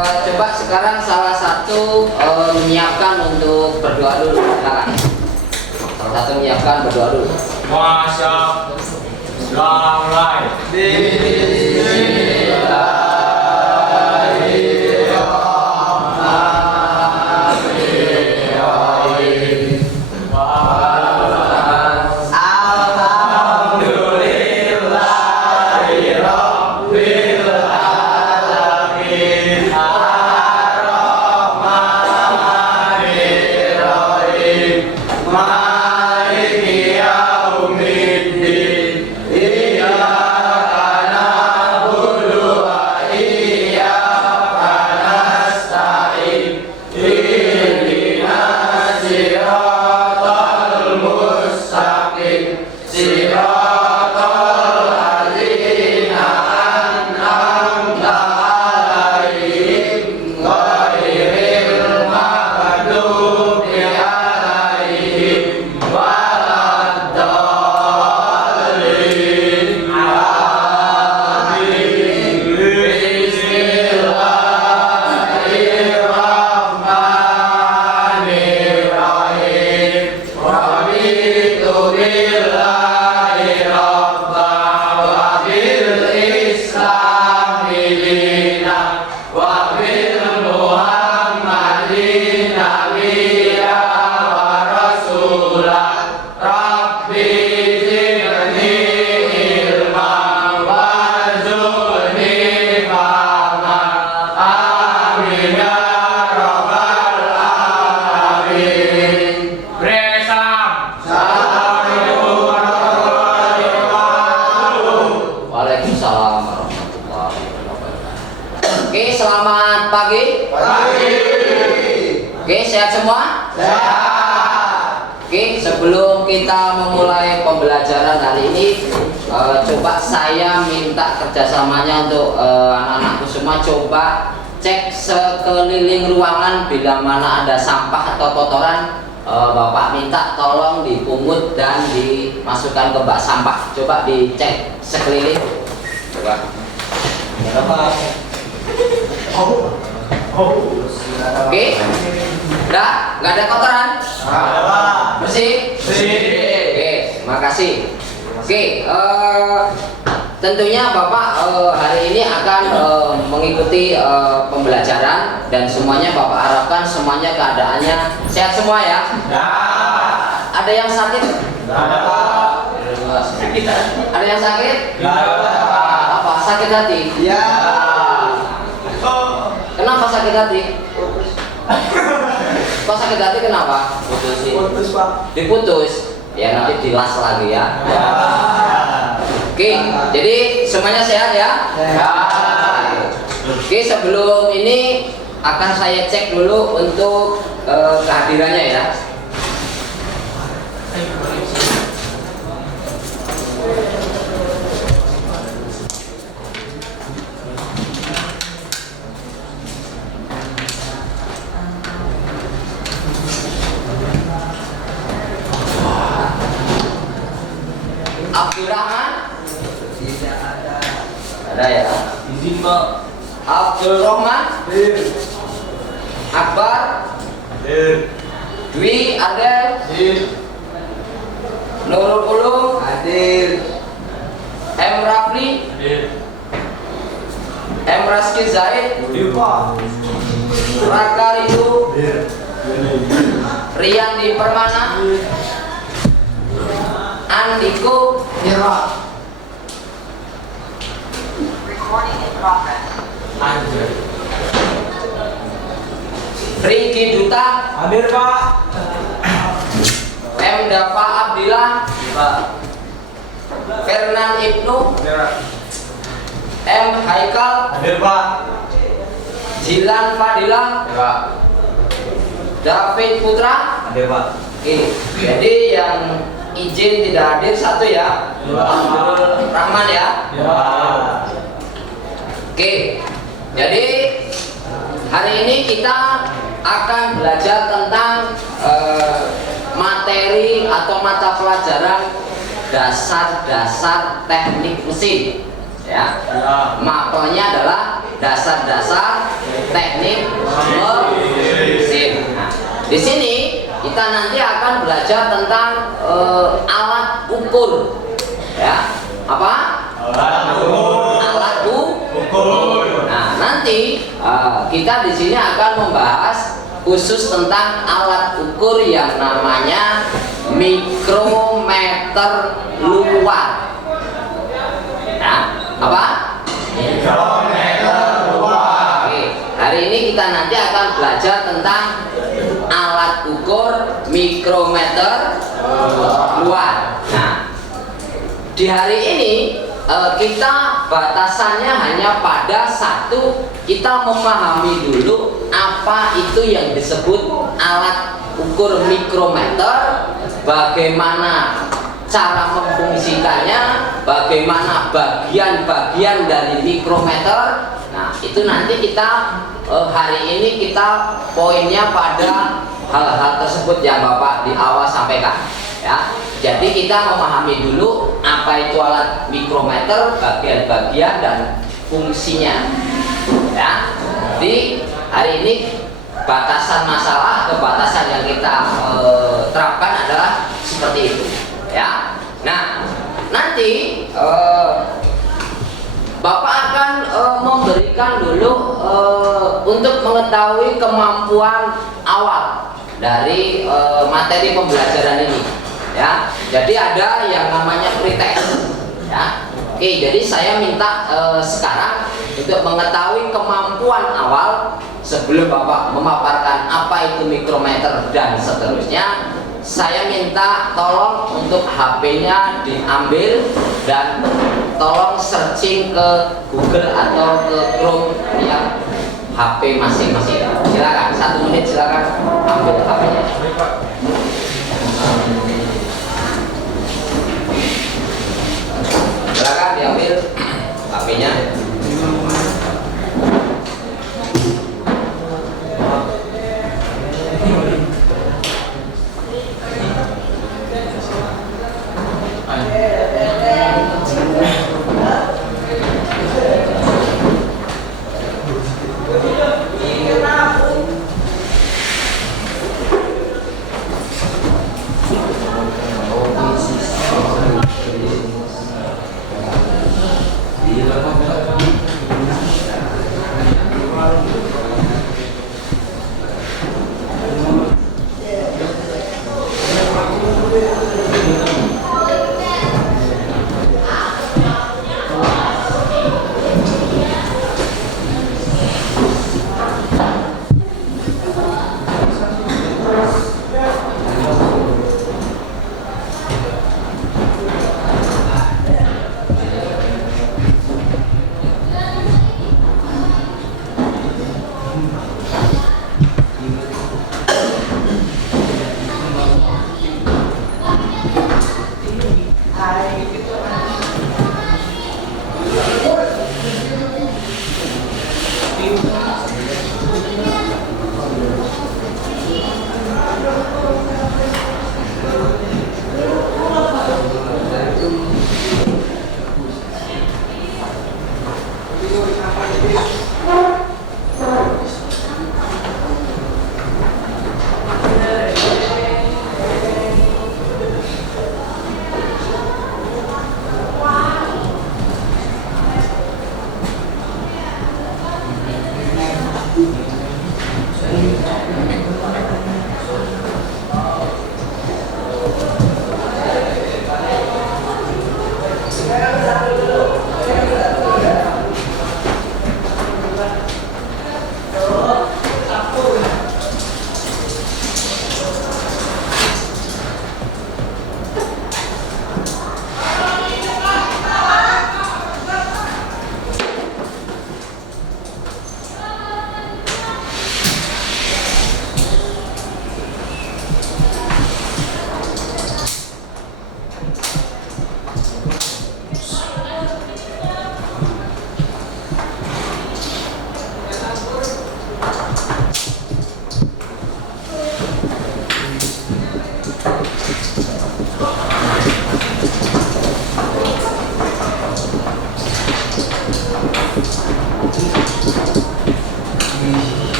Coba sekarang salah satu menyiapkan untuk berdoa dulu. Silakan. Salah satu menyiapkan berdoa dulu. Masya Allah. Oke, selamat pagi. Oke, sehat semua? Oke, sebelum kita memulai pembelajaran hari ini, coba saya minta kerjasamanya untuk anak-anakku semua. Coba cek sekeliling ruangan, bila mana ada sampah atau kotoran, Bapak minta tolong dipungut dan dimasukkan ke bak sampah. Coba dicek sekeliling. Coba. Oke, udah, nggak ada kotoran? Bersih? Oke, terima kasih. Oke, tentunya Bapak hari ini akan mengikuti pembelajaran, dan semuanya Bapak harapkan semuanya keadaannya sehat semua ya. Ada yang sakit? Ada yang sakit? Apa? Sakit hati? Ya. Kenapa sakit hati? Kok sakit hati kenapa? Putus, Pak. Diputus. Ya nanti dilas lagi ya. Oke, jadi semuanya sehat ya? Oke, sebelum ini akan saya cek dulu untuk kehadirannya ya. Abdurrahman? Tidak ada. Ada ya? Izin Pak. Abdul Rahman? Akbar? Dwi? Adel? Nurul Ulum? Hadir. M. Rafli? M. Raski Zaid? Raka Ridu? Riyandi Permana? Andiko? Recording in progress. Riki Duta? Hadir, Pak. M. Dava Abdillah? Fernan Ibnu? M. Haikal? Hadir, Pak. Jilan Fadilah? David Putra? Hadir, Pak. Oke, jadi yang izin tidak hadir satu ya, Abdul Rahman ya. Oke, jadi hari ini kita akan belajar tentang materi atau mata pelajaran dasar-dasar teknik mesin ya. Mapelnya adalah dasar-dasar teknik mesin. Nah, di sini kita nanti akan belajar tentang alat ukur, ya. Apa? Alat ukur. Nah, nanti kita di sini akan membahas khusus tentang alat ukur yang namanya mikrometer luar. Nah, apa? Mikrometer luar. Oke, hari ini kita nanti akan belajar tentang alat ukur mikrometer luar. Nah, di hari ini kita batasannya hanya pada satu, kita memahami dulu apa itu yang disebut alat ukur mikrometer, bagaimana cara memfungsikannya, bagaimana bagian-bagian dari mikrometer. Nah, itu nanti kita hari ini kita poinnya pada hal-hal tersebut yang Bapak di awal sampaikan, ya. Jadi kita memahami dulu apa itu alat mikrometer, bagian-bagian dan fungsinya, ya. Jadi hari ini batasan masalah atau batasan yang kita terapkan adalah seperti itu, ya. Nah, nanti Bapak akan memberikan dulu untuk mengetahui kemampuan awal dari materi pembelajaran ini, ya. Jadi ada yang namanya pretest, ya. Oke, jadi saya minta sekarang untuk mengetahui kemampuan awal sebelum Bapak memaparkan apa itu mikrometer dan seterusnya. Saya minta tolong untuk HP-nya diambil dan tolong searching ke Google atau ke Chrome yang HP masing-masing. Silakan, 1 menit silakan ambil HP-nya. Silakan diambil HP-nya.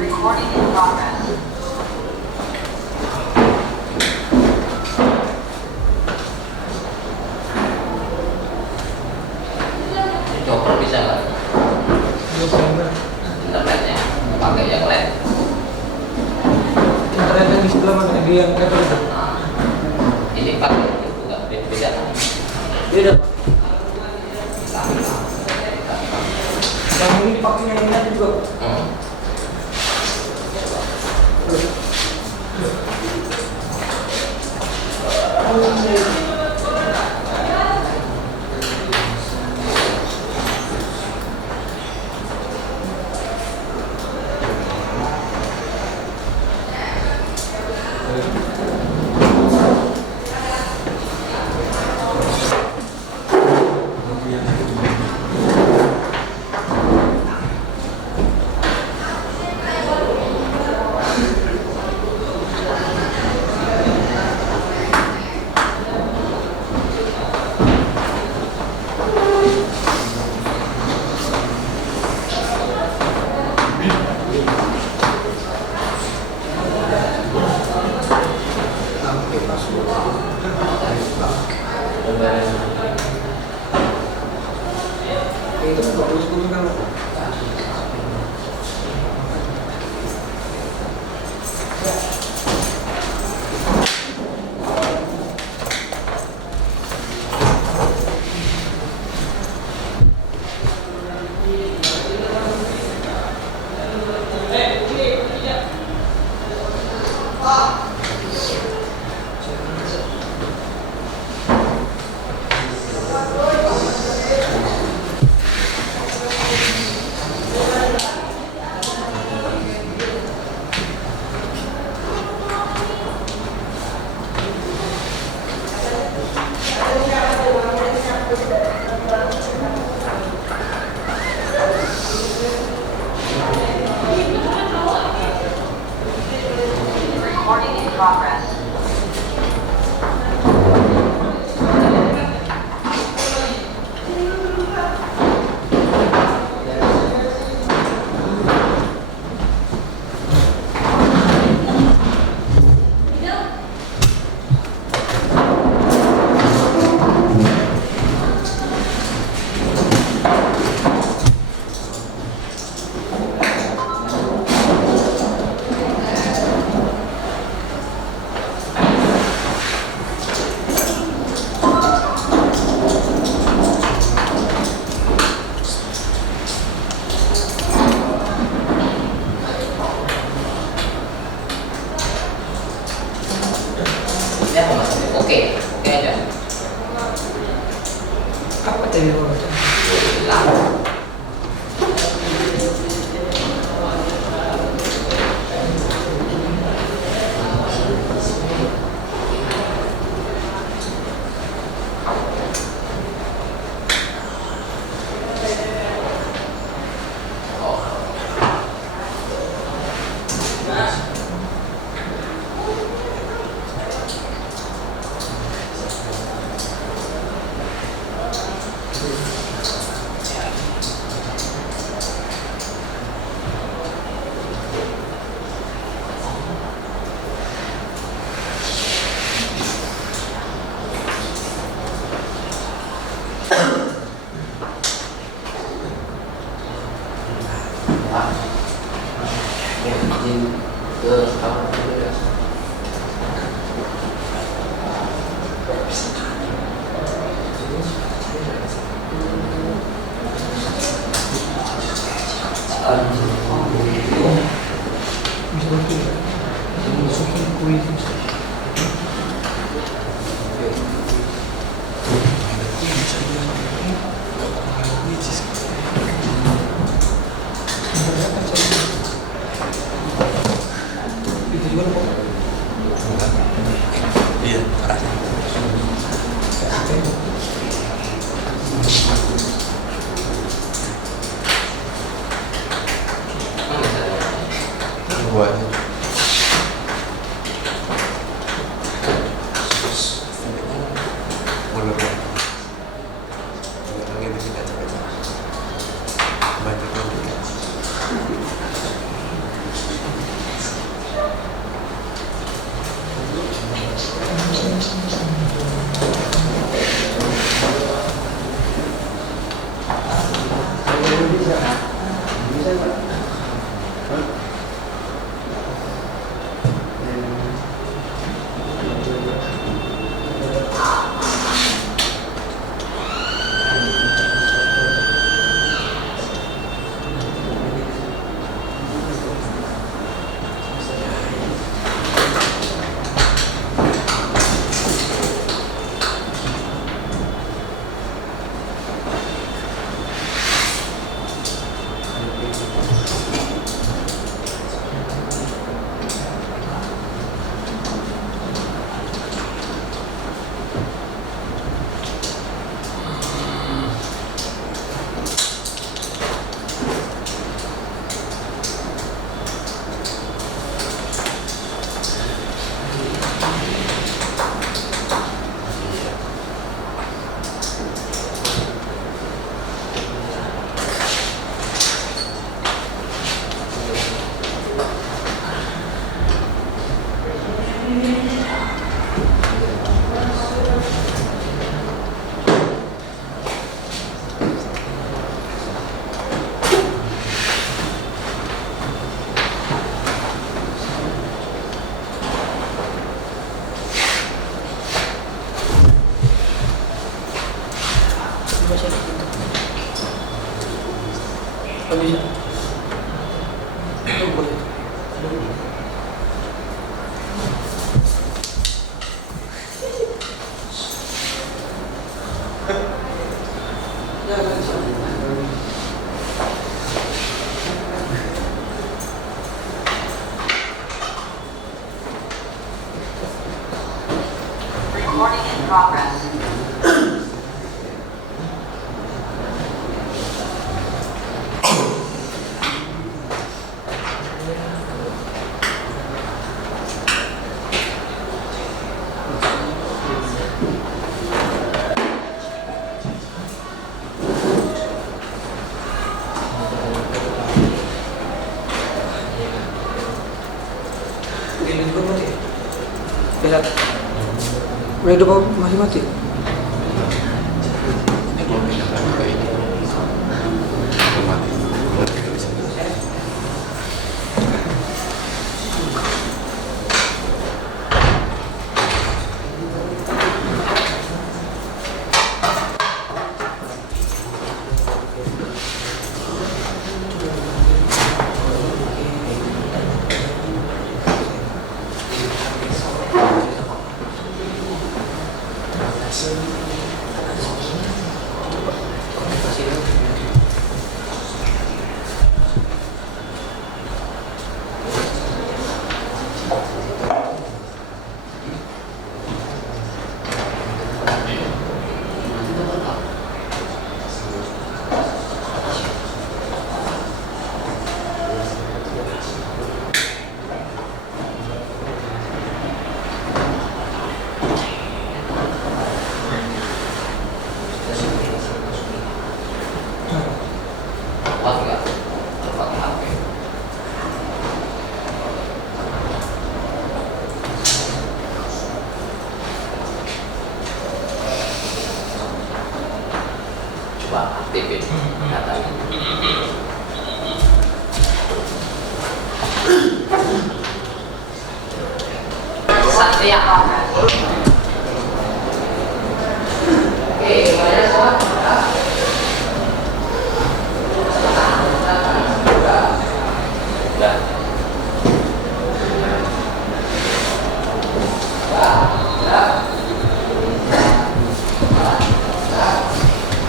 Recording in progress. Cover bisa nggak? Internetnya pakai yang lain. Internet yang di sebelah mana di yang kabel itu? Nah, ini pakai itu nggak beda. Beda. Nah, Yang ini dipakai yang ini juga. hmm. Itu bagus kan. Recording in progress. Ini apa mas? Oke aja. Apa tadi Pak? Hilang. Izin ke kamar dulu ya. Masukin kuis. Itu juga Pak. Iya. baca dulu. Baca itu. Oh, bisa. Oh, boleh. Recording in progress. Ini juga mati. Berat. Udah hidup apa? Masih mati. Ini belum pindah ke ini. Belum mati. Belum kita bisa. Kuat nggak? Coba HP. Coba aktifin datanya. Satria. Oke, semuanya semua.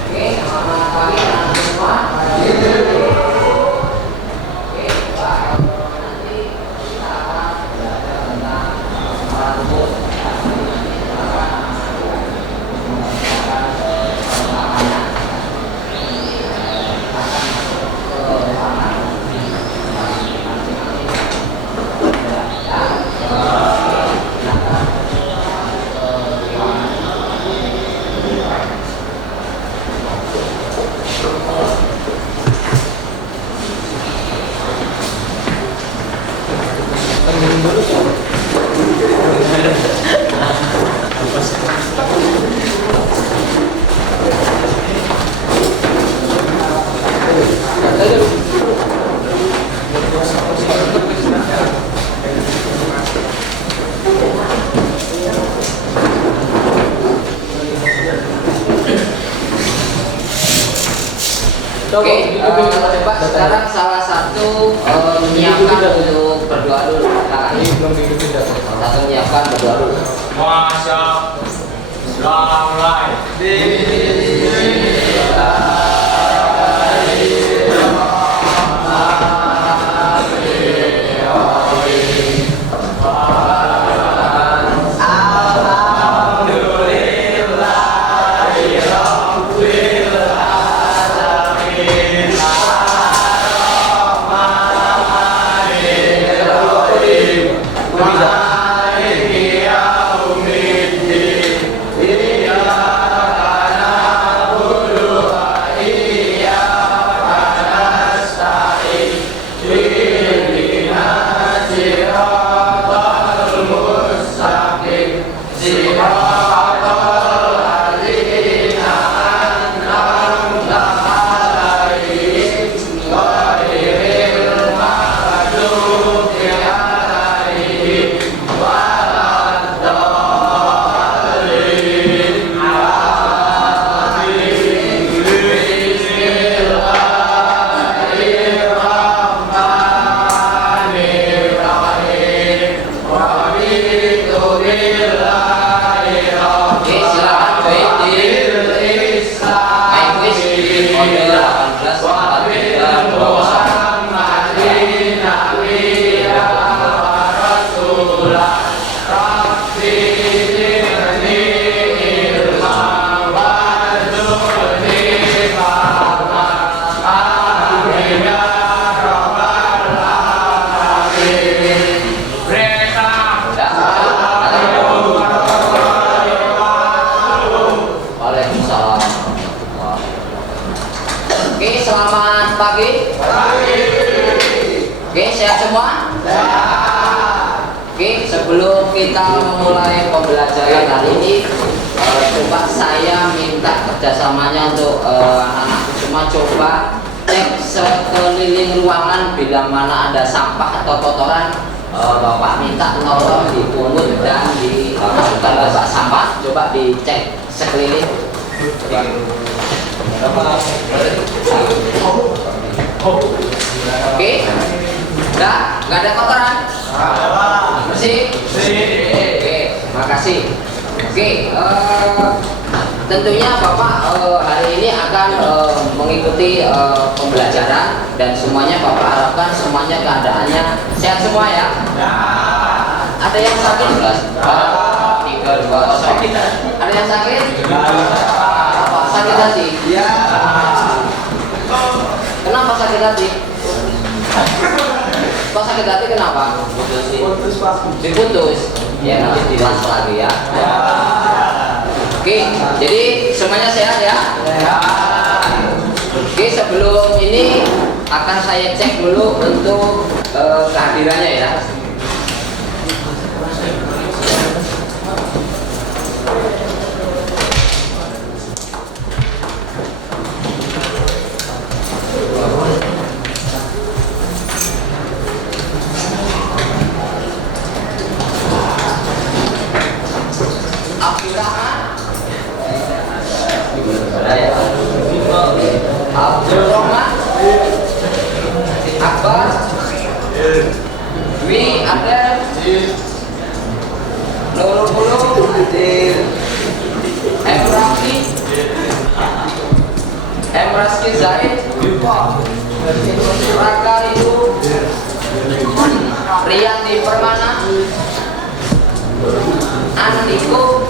Oke, Oke, coba sekarang salah satu menyiapkan untuk berdoa dulu. Satu menyiapkan berdoa dulu. Masya Allah mulai. Sebelum kita memulai pembelajaran hari ini, coba saya minta kerjasamanya untuk anak-anakku semua. Coba cek sekeliling ruangan bila mana ada sampah atau kotoran. Bapak minta tolong dipungut dan dimasukkan ke bak sampah. Coba dicek sekeliling. Oke, nggak ada kotoran. Bersih? Oke, makasih. Oke, tentunya Bapak hari ini akan mengikuti pembelajaran dan semuanya Bapak harapkan semuanya keadaannya sehat semua ya. Ada yang sakit? 3, 2, 1. Ada yang sakit? Apa? Sakit hati? Ya. Kenapa sakit hati? Kok sakit hati kenapa? Putus Pak. Diputus. Ya nanti dilas lagi ya. Oke, jadi semuanya sehat ya. Oke, sebelum ini akan saya cek dulu untuk kehadirannya ya. Abdul Rahman, Akbar, Dwi Adel, Nurul Puluh, M. Rafi, M. Raski Zaid, Raka Ibu, Riyati Permana, Andiko,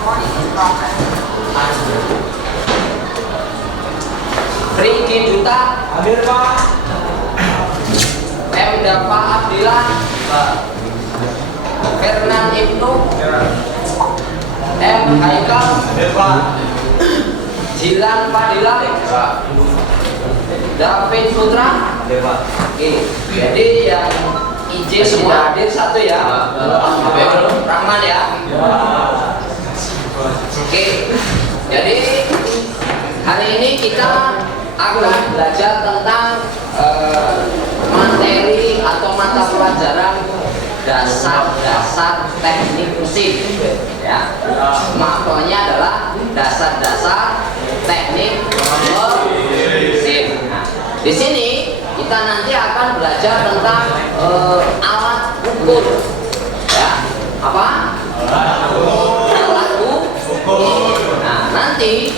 Recording in progress. Riki Duta, Hadir Pak. M. Dapa Abdillah, Hernan Ibnu, M. Haikal, Hadir Pak. Jilan Padilla, David Putra. Hadir Pak. Oke, jadi yang izin semua hadir satu ya. Rahman ya. Oke, jadi hari hari ini kita akan belajar tentang materi atau mata pelajaran dasar-dasar teknik mesin. Ya, maknanya adalah dasar-dasar teknik mesin. Nah, di sini kita nanti akan belajar tentang alat ukur. Ya, apa? Alat ukur. Nah, nanti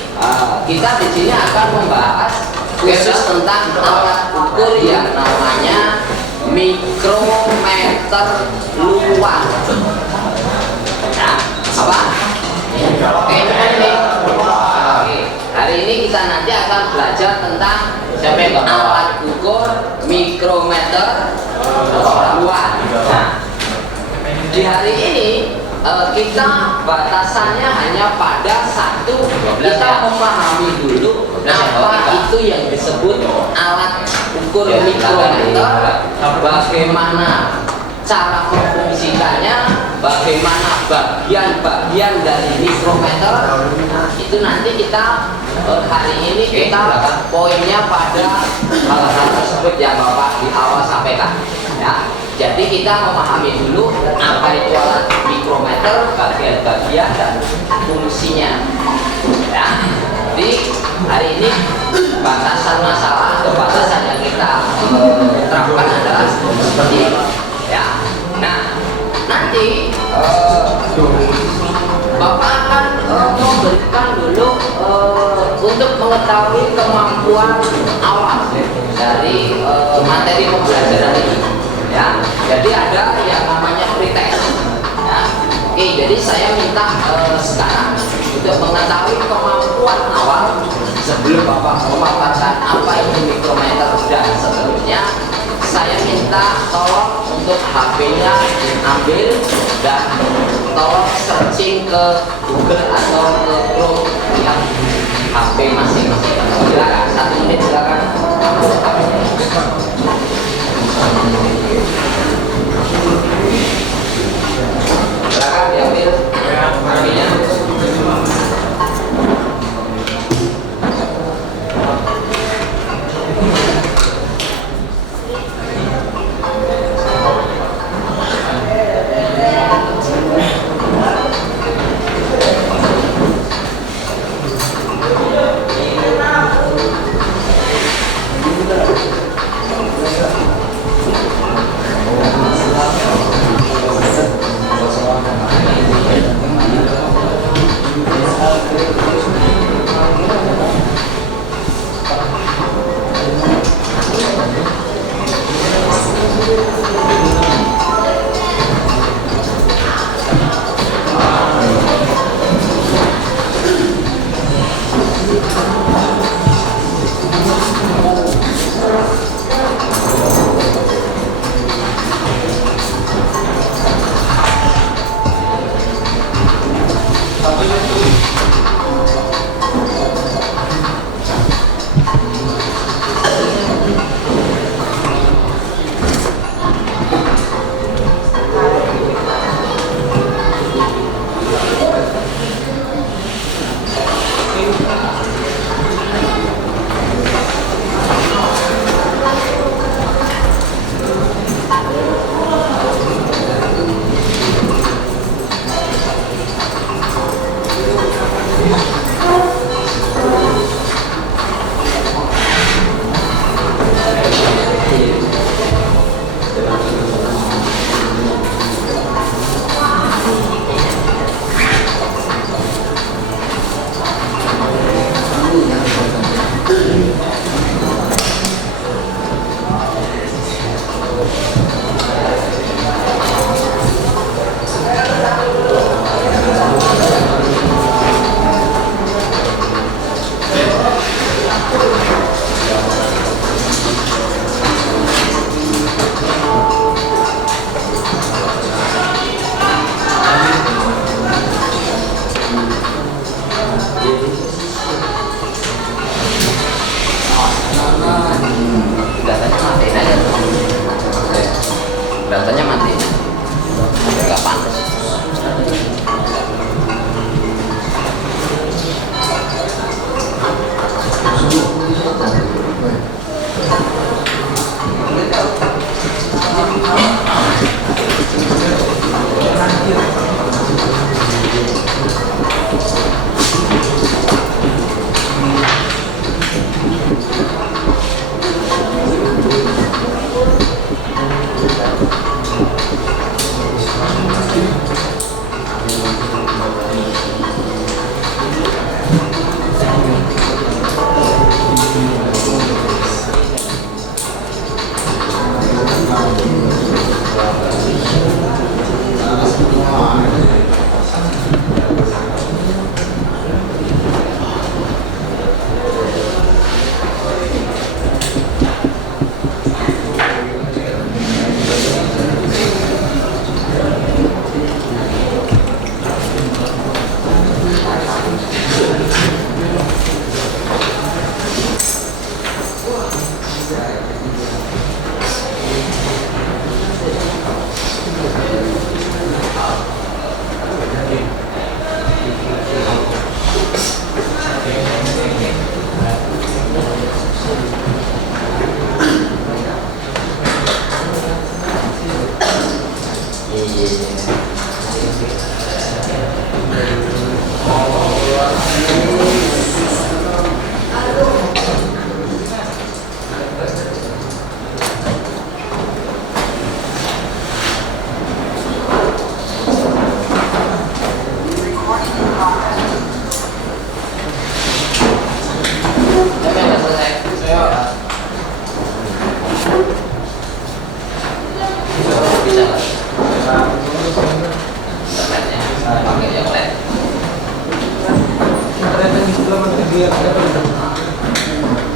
kita di sini akan membahas khusus tentang alat ukur yang namanya mikrometer luar. Nah, apa? Oke, ini. Oke, hari ini kita nanti akan belajar tentang alat ukur mikrometer luar. Nah, di hari ini kita batasannya hanya pada satu. Kita memahami dulu apa itu yang disebut alat ukur mikrometer, bagaimana cara memfungsikannya, bagaimana bagian-bagian dari mikrometer. Nah, itu nanti kita hari ini kita poinnya pada hal-hal tersebut yang Bapak di awal sampaikan. Ya, jadi kita memahami dulu apa itu alat mikrometer, bagian-bagian dan fungsinya. Ya, jadi hari ini batasan masalah atau batasan yang kita terapkan adalah seperti ini. Ya, nah nanti Bapak akan memberikan dulu untuk mengetahui kemampuan awal dari materi pembelajaran ini. Ya, jadi ada yang namanya pretest. Ya, oke, jadi saya minta sekarang untuk mengetahui kemampuan awal sebelum Bapak memaparkan apa itu mikrometer dan seterusnya. Saya minta tolong untuk HP-nya ambil dan tolong searching ke Google atau ke Chrome yang HP masing-masing. Silakan, 1 menit silakan. Silakan diambil HP-nya.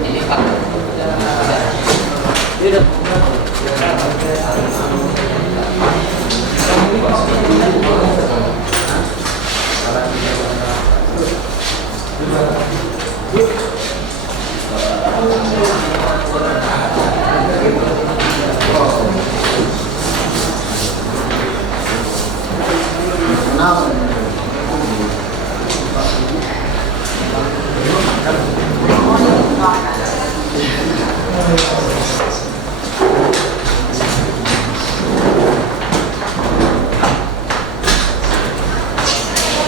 Ini Pak. Dia udah. Recording in progress.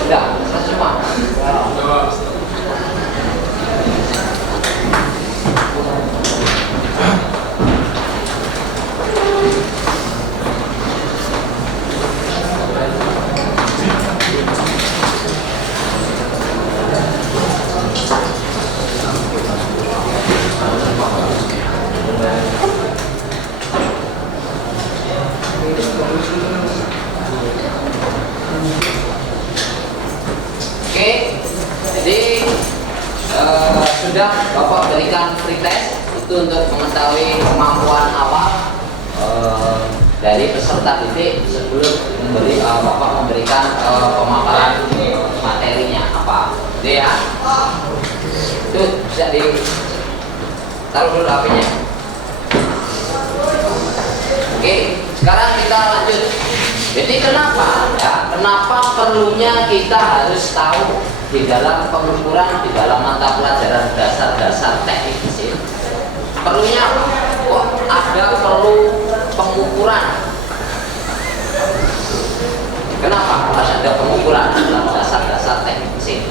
Udah, selesai semua. Oke, jadi sudah Bapak berikan free test itu untuk mengetahui kemampuan awal dari peserta didik sebelum Bapak memberikan pemaparan materinya apa. Jadi ya, itu bisa ditaruh dulu HP-nya. Oke, sekarang kita lanjut. Jadi kenapa perlunya kita harus tahu di dalam pengukuran, di dalam mata pelajaran dasar-dasar teknik mesin? Perlunya kok perlu pengukuran? Kenapa harus ada pengukuran dalam dasar-dasar teknik mesin?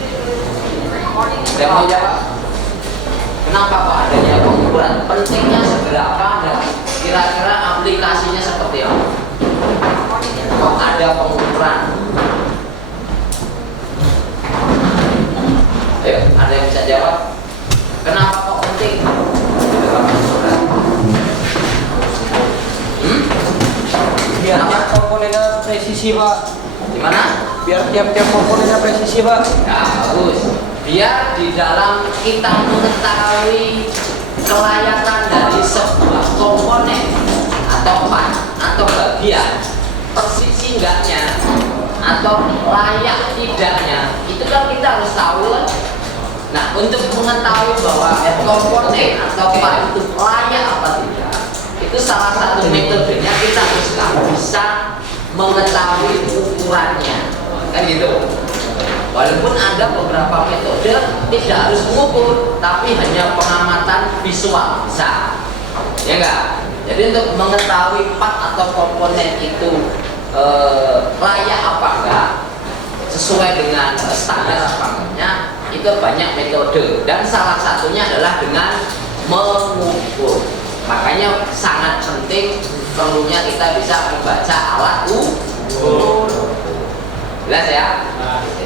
Ada yang mau jawab? Kenapa kok adanya pengukuran? Pentingnya seberapa dan kira-kira aplikasinya seperti apa? Kok ada pengukuran? Ayo, ada yang bisa jawab? Kenapa kok penting? Biar tiap komponennya presisi, Pak. Gimana? Biar tiap komponennya presisi, Pak. Ya, bagus. Biar di dalam kita mengetahui kelayakan dari sebuah komponen atau part atau bagian, persisi enggaknya atau layak tidaknya, itu kan kita harus tahu. Nah, untuk mengetahui bahwa komponen atau part itu layak apa tidak, itu salah satu metodenya kita harus bisa mengetahui ukurannya, kan gitu. Walaupun ada beberapa metode tidak harus mengukur, tapi hanya pengamatan visual bisa, ya enggak? Jadi untuk mengetahui part atau komponen itu layak apa enggak, sesuai dengan standar apa enggaknya, itu banyak metode dan salah satunya adalah dengan mengukur. Makanya sangat penting perlunya kita bisa membaca alat ukur. Jelas ya?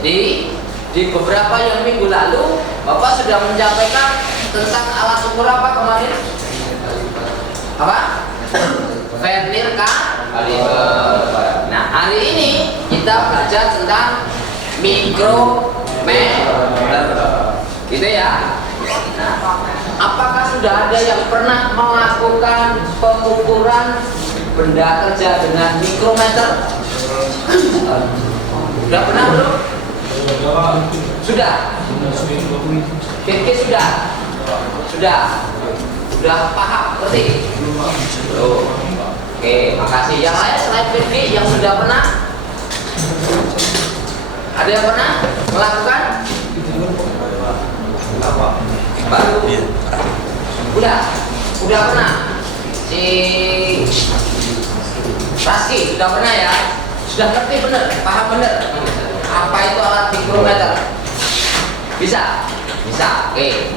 Jadi di beberapa yang minggu lalu Bapak sudah menyampaikan tentang alat ukur apa kemarin? Apa? Vernier kaliber. Nah, hari ini kita belajar tentang mikrometer. Gitu ya. Nah, apakah sudah ada yang pernah melakukan pengukuran benda kerja dengan mikrometer? Sudah pernah belum? Sudah. Oke, sudah. Sudah paham, ngerti? Oke, makasih. Yang lain selain Fikri yang sudah pernah? Ada yang pernah melakukan? Baru? Udah pernah. Si Raski sudah pernah ya? Sudah ngerti bener, paham bener apa itu alat mikrometer? Bisa? Oke.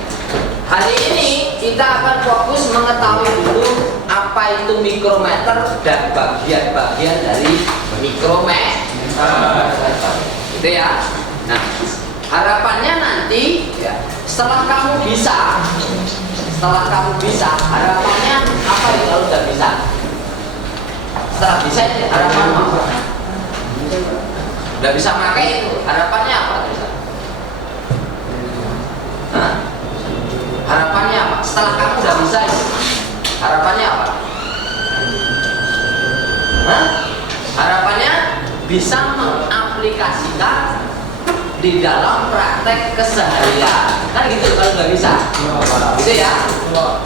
Hari ini kita akan fokus mengetahui dulu apa itu mikrometer dan bagian-bagian dari mikrometer. Gitu ya. Nah, harapannya nanti ya, setelah kamu bisa, harapannya apa yang kalau sudah bisa? Setelah bisa, harapan apa? Udah bisa pakai itu, harapannya apa? Hah? Harapannya apa? Setelah kamu udah bisa ini, harapannya apa? Hah? Harapannya bisa mengaplikasikan di dalam praktek keseharian. Kan gitu kalau nggak bisa. Gitu ya.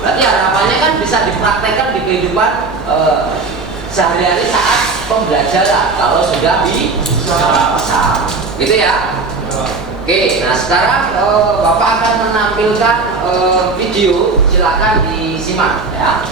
Berarti harapannya kan bisa dipraktekkan di kehidupan sehari-hari saat pembelajaran kalau sudah bisa. Gitu ya. Oke, nah sekarang Bapak akan menampilkan video, silakan disimak ya.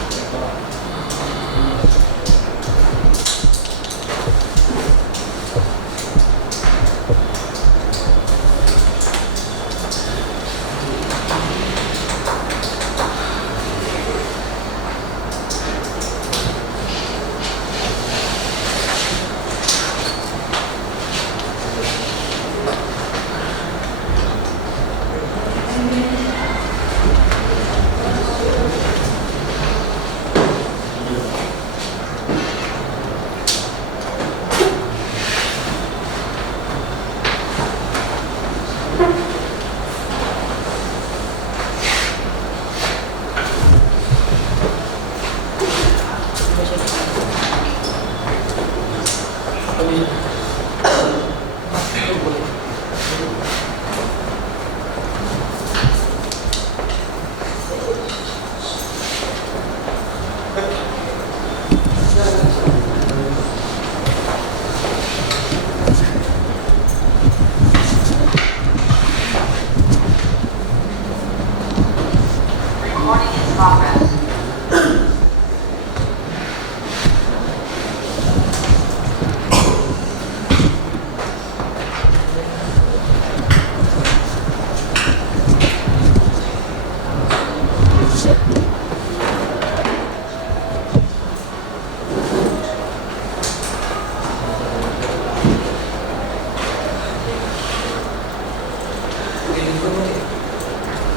Recording in progress.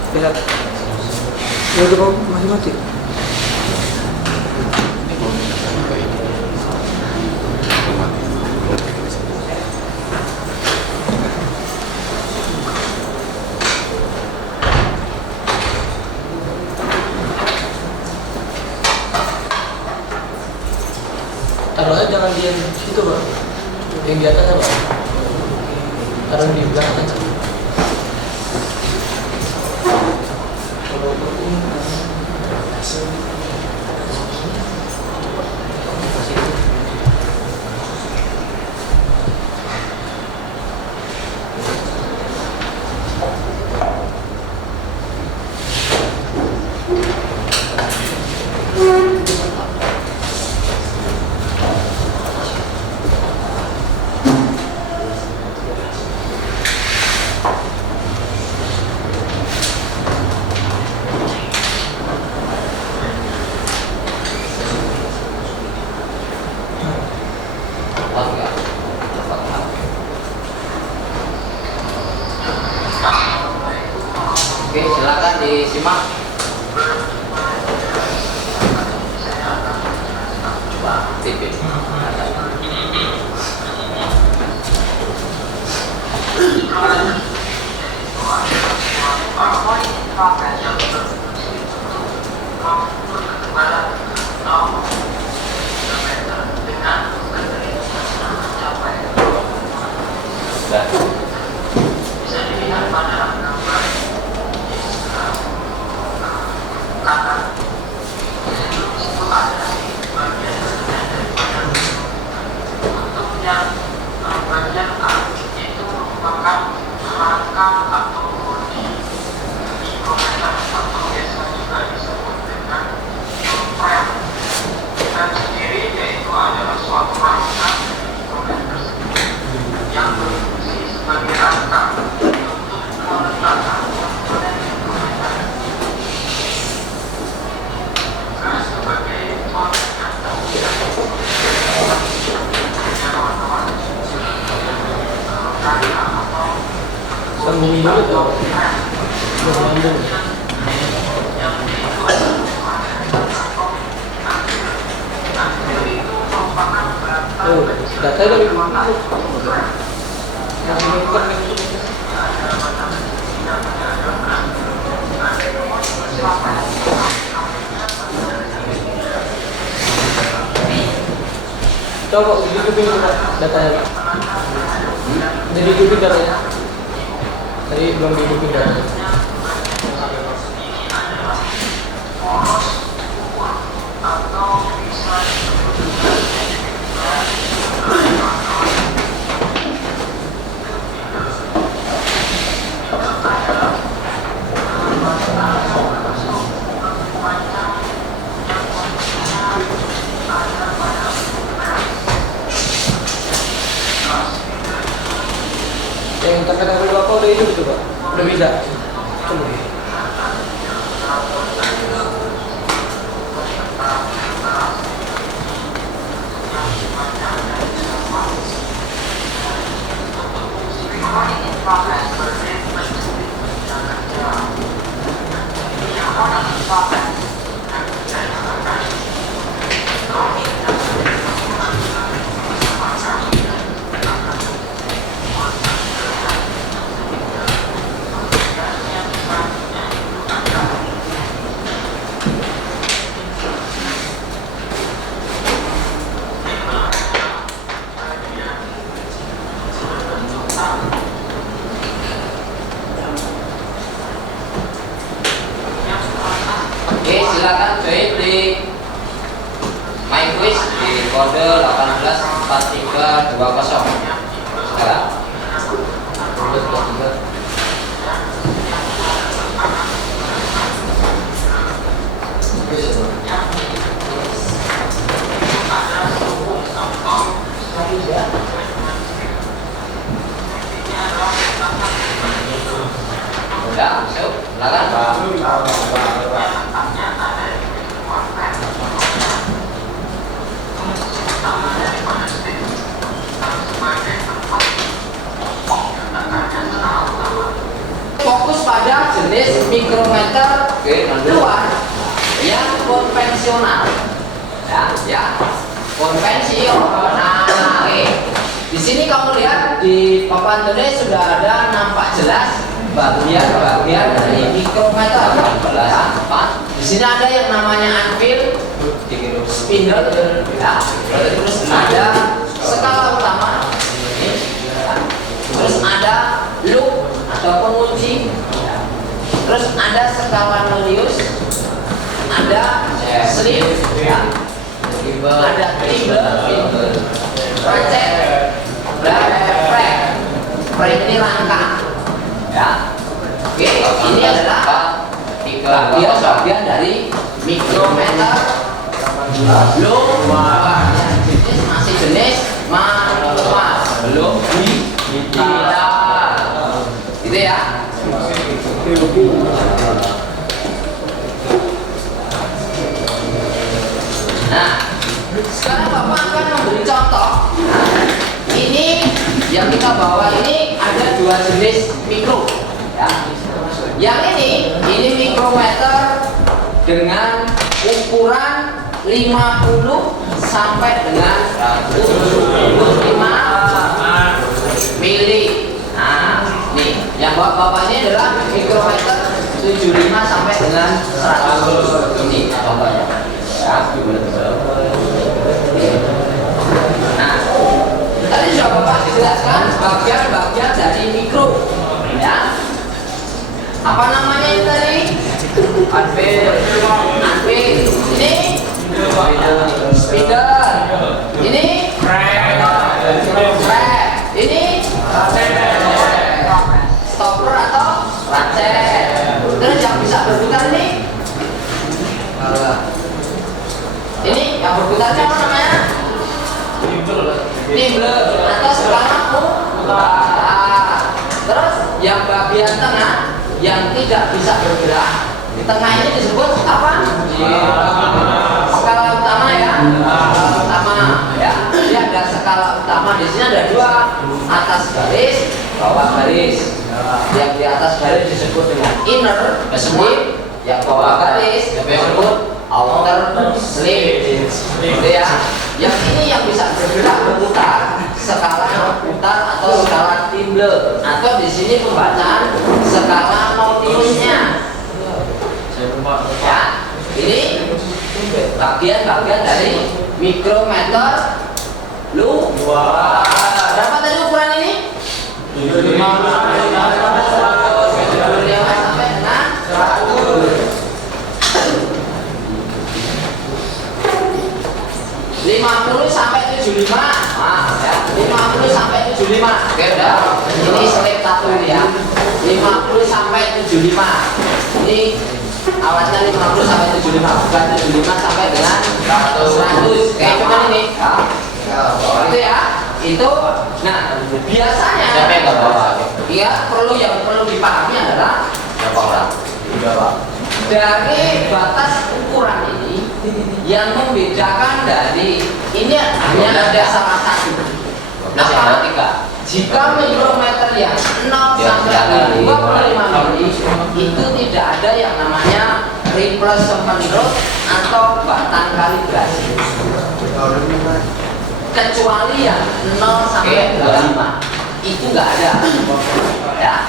Lihat. Ya udah kok masih mati. Buka ini. Mati. Taruh aja jangan di situ, Bang. Yang di atas apa? Taruh di belakang aja. Oke, silakan disimak. Coba tipin. Recording in progress. Coba di kuping coba datanya Pak. Jadi kuping datanya. Tadi belum di kuping datanya. Yang terkadang Bapak udah hidup itu Pak? Udah bisa? Coba. Recording in progress. Recording in progress. Oke, silakan join di My Quiz di kode 184320. Sekarang. Udah, masuk. Silakan. Fokus pada jenis mikrometer luar yang konvensional, ya, konvensional. Oke. Di sini kamu lihat di papan tulis sudah ada nampak jelas bagian-bagian dari mikrometer. Di sini ada yang namanya anvil, spindle, ya. Terus ada skala utama, ya. Terus ada loop atau pengunci, ya. Terus ada skala Nurius, ada slip, ya. Ada thimble, ratchet, dan frame ini rangka, ya. Oke, ini adalah bagian dari mikrometer loop. Jenis masih jenis manual, belum digital, gitu ya. Nah, sekarang Bapak akan memberi contoh. Ini yang kita bawa ini ada dua jenis mikro, ya. Yang ini mikrometer dengan ukuran 50 sampai dengan 75 mili. Nah, nih yang bapak ini adalah mikrometer 75 sampai dengan 100. Ini contohnya. Ya. Nah, tadi sudah Bapak jelaskan bagian-bagian dari mikro, ya. Apa namanya ini tadi? Anvil. Ini spindle. Ini ini stopper atau ratchet. Terus yang bisa berputar ini? Ini yang berputarnya apa namanya? Thimble atau skala putar. Terus yang bagian tengah yang tidak bisa bergerak, di tengah ini disebut apa? Skala utama, ya. Skala utama, ya. Jadi ada skala utama. Di sini ada dua, atas garis, bawah garis. Yang di atas garis disebut dengan inner slip, yang bawah garis disebut outer slip, gitu ya. Yang ini yang bisa bergerak berputar, skala putar atau skala thimble, atau di sini pembacaan skala Nautilusnya. Ya, ini bagian-bagian dari mikrometer Berapa tadi ukuran ini? 75 sampai dengan 50 sampai 75. Ya. 50 sampai 75. Oke, udah. Ini slip satu ini ya. 50 sampai 75. Ini awalnya 50 sampai 75, bukan 75 sampai dengan 100. Kayak cuman ini. Itu ya. Itu. Nah, biasanya siapa yang bawa? Iya, yang perlu dipahami adalah berapa orang? Dari batas ukuran ini yang membedakan dari ini hanya ada salah satu. Apa? Jika mikrometer yang 0 sampai 25 mili itu tidak ada yang namanya replacement rod atau batang kalibrasi. Kecuali yang 0 sampai 25 itu nggak ada. Ya.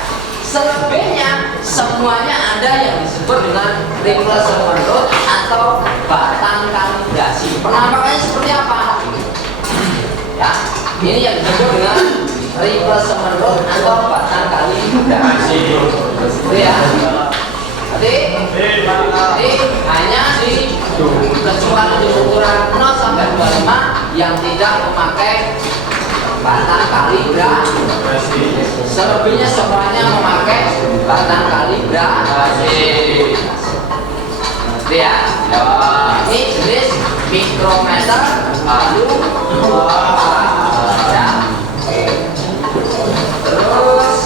Selebihnya semuanya ada yang disebut dengan replacement rod atau batang kalibrasi. Penampakannya seperti apa? Ya, ini yang disebut dengan replacement rod atau batang kalibrasi. Itu ya. Jadi hanya di kecuali di ukuran 0 sampai 25 yang tidak memakai batang kalibrasi. Selebihnya semuanya memakai batang kalibrasi. Ya. Ini jenis mikrometer lalu ya. Terus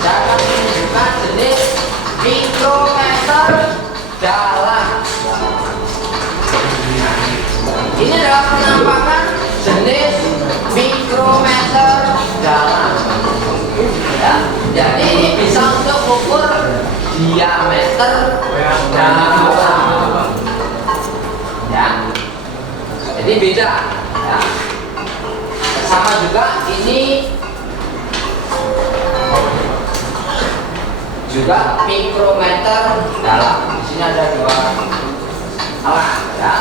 saya akan menunjukkan jenis mikrometer dalam. Ini adalah penampakan jenis mikrometer dalam. Ya, jadi ini bisa untuk ukur diameter dalam. Ya, jadi beda. Ya. Sama juga ini juga mikrometer dalam. Di sini ada dua alat. Ya.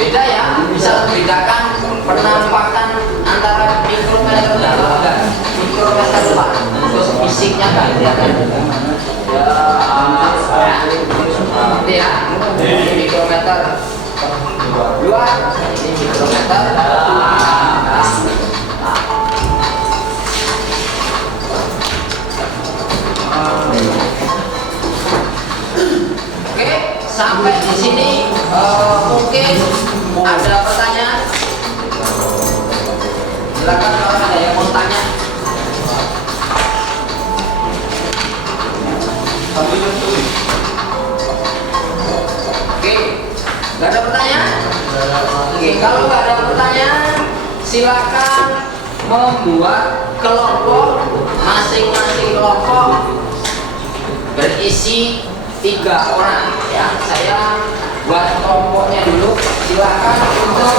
Beda ya, bisa membedakan penampakan antara mikrometer dalam dan mikrometer luar. Terus fisiknya kan kelihatan juga. Ya, ini mikrometer luar, ini mikrometer dalam. Oke, sampai di sini mungkin ada pertanyaan. Silakan kalau ada yang mau tanya. Oke, nggak ada pertanyaan? Oke, kalau nggak ada pertanyaan, silakan membuat kelompok, masing-masing kelompok berisi 3 orang. Ya, saya buat kelompoknya dulu. Silakan untuk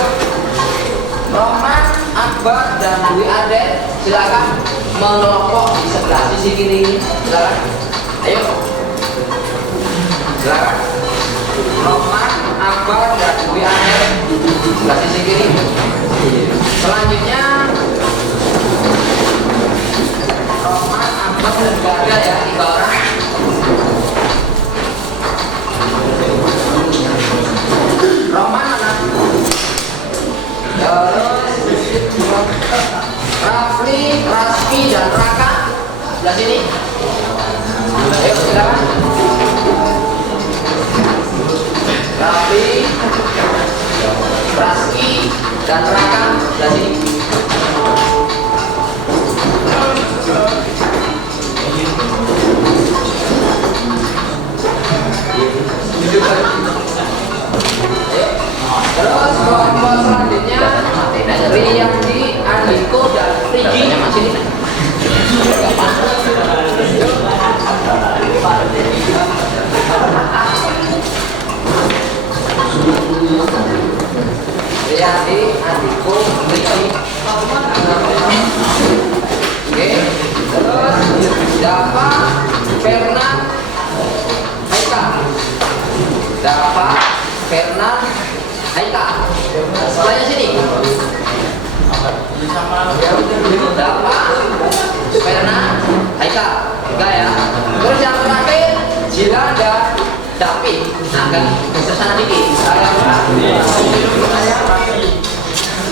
Roman, Akbar, dan Dwi Aden. Silakan mengelompok di sebelah sisi kiri ini. Silakan. Ayo. Silakan. Roman, Akbar, dan Dwi Aden di sebelah sisi kiri. Selanjutnya Roman, Akbar, dan Dwi Aden ya, 3 orang. Roman mana? Terus Rafli, Rasmi, dan Raka sebelah sini. Ayo silakan. Rafli, Rasmi, dan Raka sebelah sini. Terus kelompok selanjutnya Riyandi, Andiko, dan Rigi masih ini. Riyandi, Andiko, Rigi. Oke. Terus Dava, Fernand, Eka. Dava, Bolanya sini. Dapat. Perna, Haikal, tiga ya. Terus yang terakhir, Jilan dan David. Agak kesana dikit.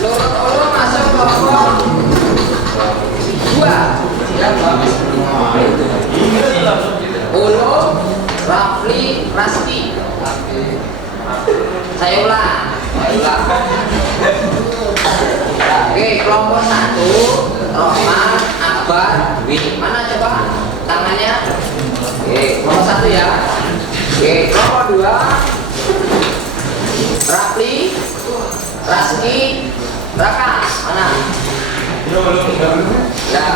Lurut masuk kelompok 2. Ulum, Rafli, Rasti. Saya ulang. Oke, kelompok 1, Rohman, Akbar, Win. Mana coba tangannya? Oke, kelompok 1 ya. Oke, kelompok 2, Rafli, Raski, Raka. Mana? Ya.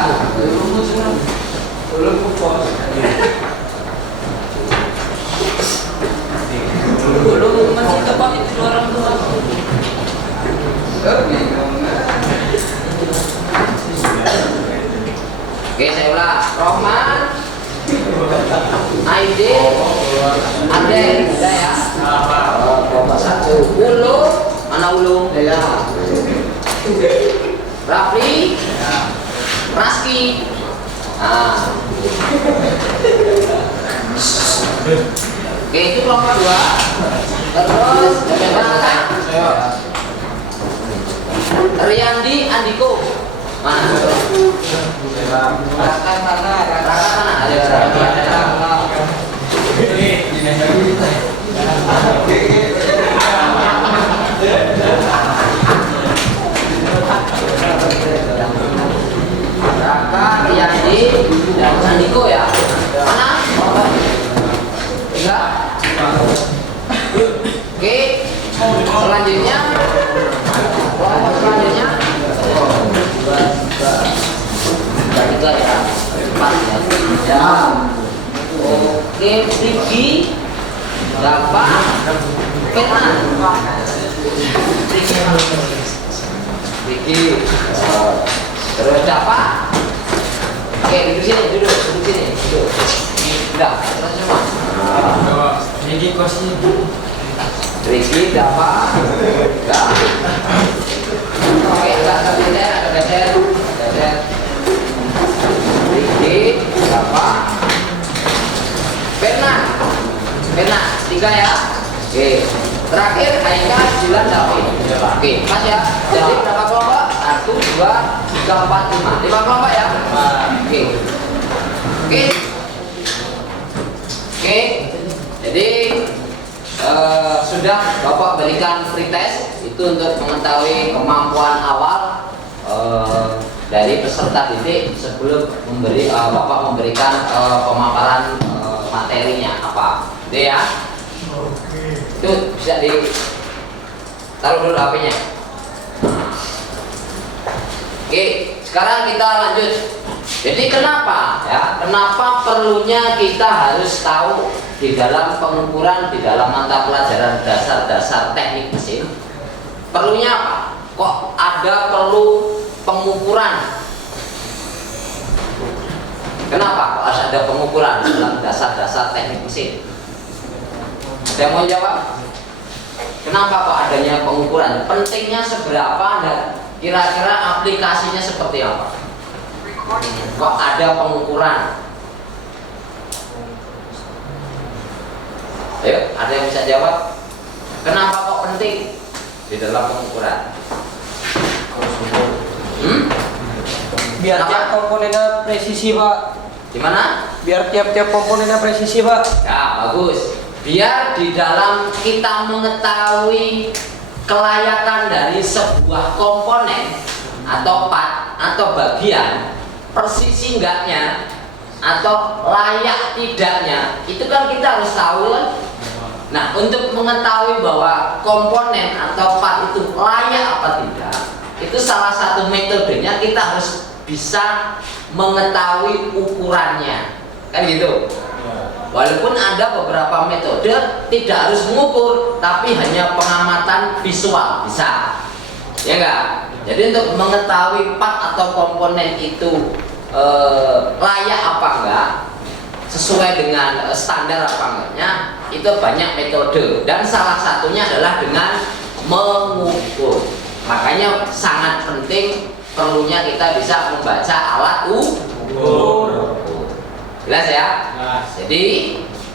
Belum masih tepat itu orang tua. Oke, saya ulang. Rohman, Aidil, Aden, ya. Kelompok 1. Ulum, mana Ulum? Ya. Rafli, Raski. Nah. Oke, itu kelompok 2. Terus Raka, Riyandi, Andiko. Mana? Raka mana? Raka, Riyandi, dan Andiko ya. Mana? Enggak. Oke. Selanjutnya kelompok selanjutnya 3 ya. 4 ya. Oke, Riki, Bapak, Petan. Riki. Terus Bapak. Oke, duduk sini. Enggak, terus semua. Riki kosi. Riki dapat. Enggak. Oke, agak geser. Riki dapat. Pena 3 ya. Oke. Terakhir Haikal, Jilan, David. Oke, Mas ya. Jadi berapa kelompok? 1, 2, 3, 4, 5. 5 kelompok ya. Oke. Jadi sudah Bapak berikan free test itu untuk mengetahui kemampuan awal dari peserta didik sebelum Bapak memberikan pemaparan materinya apa. Itu ya. Itu bisa taruh dulu HP-nya. Oke, sekarang kita lanjut. Jadi kenapa perlunya kita harus tahu di dalam pengukuran, di dalam mata pelajaran dasar-dasar teknik mesin? Perlunya apa? Kok perlu pengukuran? Kenapa kok harus ada pengukuran dalam dasar-dasar teknik mesin? Ada yang mau jawab? Kenapa kok adanya pengukuran? Pentingnya seberapa dan kira-kira aplikasinya seperti apa? Kok ada pengukuran? Ayo, ada yang bisa jawab? Kenapa kok penting di dalam pengukuran? Biar tiap komponennya presisi, Pak. Gimana? Biar tiap komponennya presisi, Pak. Ya, bagus. Biar di dalam kita mengetahui kelayakan dari sebuah komponen atau part atau bagian, persisi enggaknya atau layak tidaknya, itu kan kita harus tahu kan? Nah, untuk mengetahui bahwa komponen atau part itu layak apa tidak, itu salah satu metodenya kita harus bisa mengetahui ukurannya, kan gitu. Walaupun ada beberapa metode tidak harus mengukur, tapi hanya pengamatan visual bisa, ya enggak? Jadi untuk mengetahui part atau komponen itu layak apa enggak, sesuai dengan standar apa enggaknya, itu banyak metode dan salah satunya adalah dengan mengukur. Makanya sangat penting perlunya kita bisa membaca alat ukur. Jelas ya? Jadi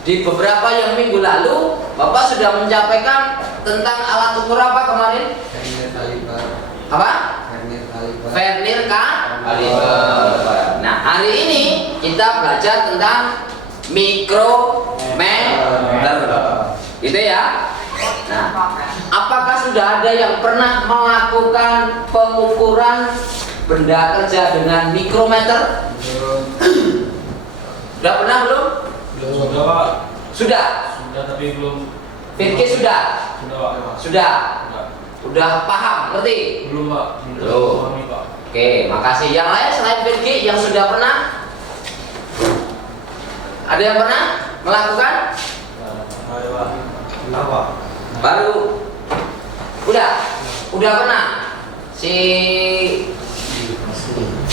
di beberapa yang minggu lalu Bapak sudah menyampaikan tentang alat ukur apa kemarin? Vernier kaliper. Apa? Vernier kaliper. Vernier kaliper. Nah, hari ini kita belajar tentang mikrometer. Gitu ya. Nah, apakah sudah ada yang pernah melakukan pengukuran benda kerja dengan mikrometer? Sudah pernah belum? Sudah Pak. Sudah. Sudah tapi belum. Fikri sudah. Sudah Pak. Sudah. Sudah. Udah paham, ngerti? Belum Pak. Belum. Pahami, Pak. Oke, makasih. Yang lain selain Fikri yang sudah pernah? Ada yang pernah melakukan? Ayo Pak. Apa? Baru. Udah pernah. Si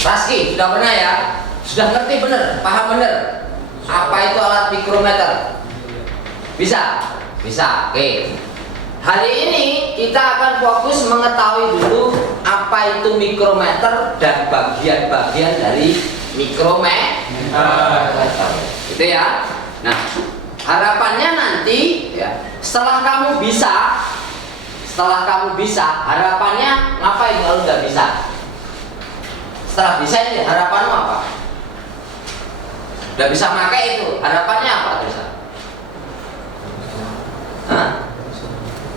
Raski sudah pernah ya? Sudah ngerti bener, paham bener apa itu alat mikrometer? Bisa? Bisa, oke. Hari ini kita akan fokus mengetahui dulu apa itu mikrometer dan bagian-bagian dari mikrometer. Gitu ya. Nah, harapannya nanti ya, setelah kamu bisa, harapannya ngapain kalau nggak bisa? Setelah bisa ini harapanmu apa? Udah bisa pakai itu, harapannya apa bisa? Hah?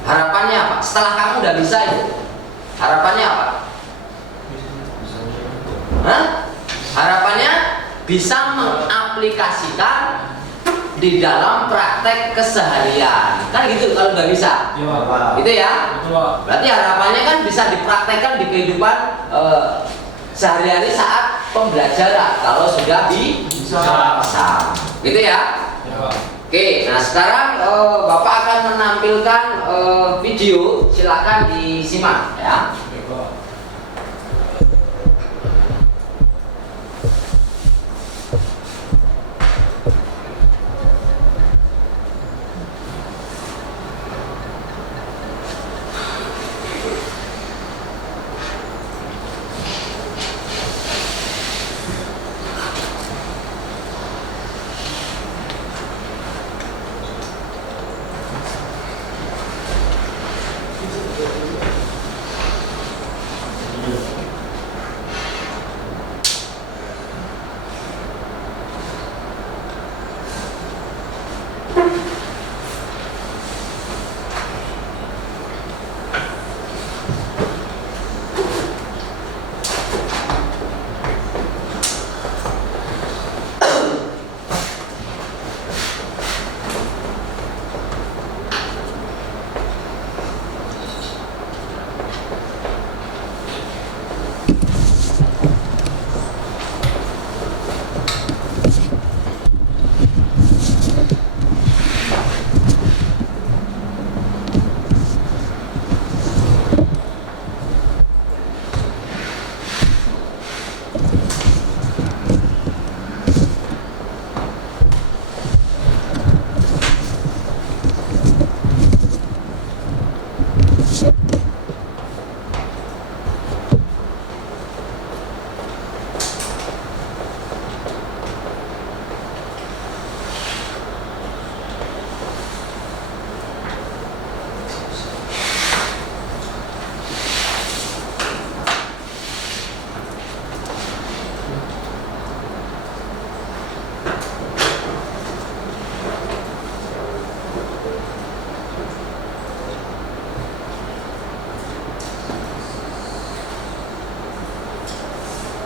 Harapannya apa? Setelah kamu udah bisa itu, harapannya apa? Hah? Harapannya bisa mengaplikasikan di dalam praktek keseharian, kan gitu kalau nggak bisa, Iya Pak. gitu ya. Betul Pak. Berarti harapannya kan bisa dipraktekkan di kehidupan sehari-hari saat pembelajaran kalau sudah bisa, gitu ya. Iya Pak. Oke, nah sekarang Bapak akan menampilkan video, silakan disimak ya. Baik Pak.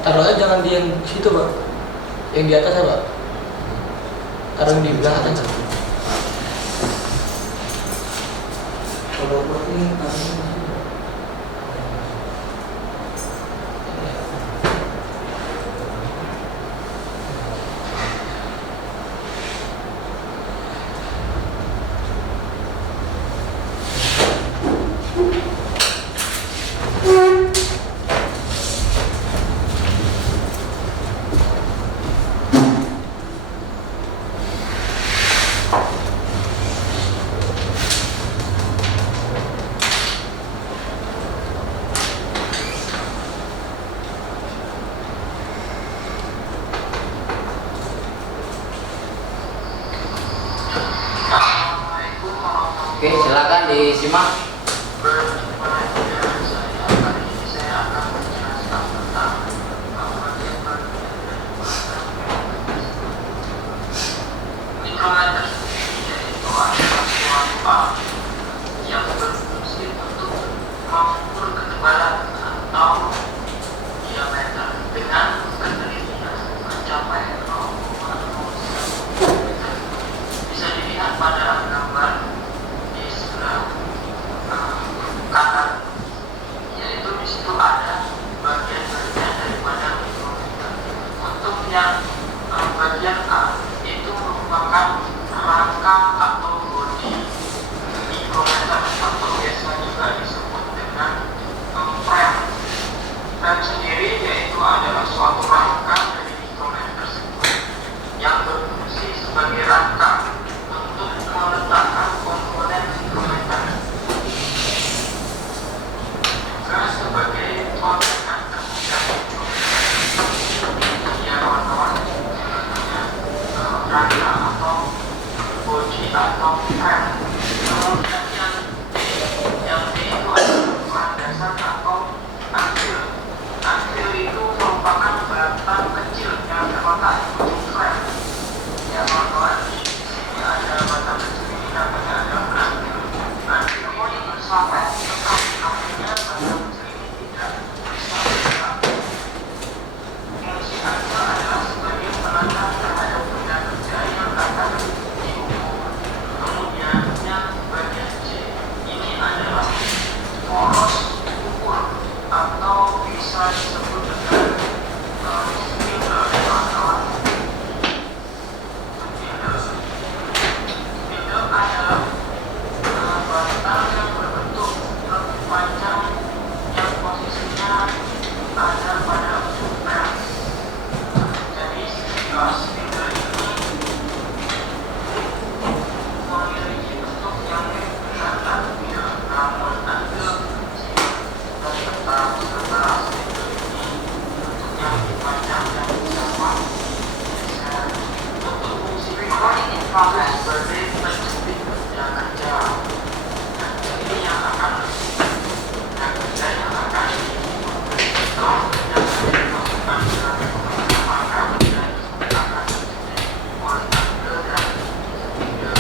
Taruh aja jangan di yang situ Pak. Yang di atas apa? Taruh yang di belakang aja. Kalau ini disimak. Berjumpa lagi dengan saya. Kali ini saya akan menjelaskan tentang bagian mikrometer, yaitu adalah suatu alat yang berfungsi untuk mengukur ketebalan atau diameter dengan ketelitian mencapai 0,01 meter. Bisa dilihat pada gambar di sebelah kanan, yaitu di situ ada bagian-bagian daripada mikrometer. Untuk yang bagian A itu merupakan rangka atau bodi mikrometer atau biasa juga disebut dengan frame. Frame sendiri yaitu adalah suatu rangka dari mikrometer tersebut yang berfungsi sebagai rangka untuk meletakkan komponen mikrometer, juga sebagai kontekan terhadap mikrometer. Ya kawan-kawan, rangka atau bodi atau frame. Kemudian yang B itu adalah landasan atau akhir. Akhir itu merupakan batang kecil yang terletak di ujung frame. Ya kawan-kawan, ini ada batang kecil, ini namanya adalah akhir. Akhir ini bersifat tetap, artinya batang kecil ini tidak bisa bergerak. Fungsi akhir adalah sebagai penanda terhadap benda kerja yang akan diukur. Kemudian yang bagian C ini adalah poros ukur atau bisa disebut dengan spindle, kawan-kawan. Spindle adalah batang yang berbentuk lebih panjang yang posisinya ada pada ujung frame. Jadi spindle ini memiliki bentuk yang benar dan tidak, namun ada fungsi dan tetap setelah spindle ini bentuknya lebih panjang dan sama. Untuk fungsi Recording in progress. sebagai penjepit benda kerja, dan ini yang akan benda kerja yang akan setelah benda kerja dimasukkan ke dalam komputer, maka benda tersebut akan dijepit oleh tangga dan spindle.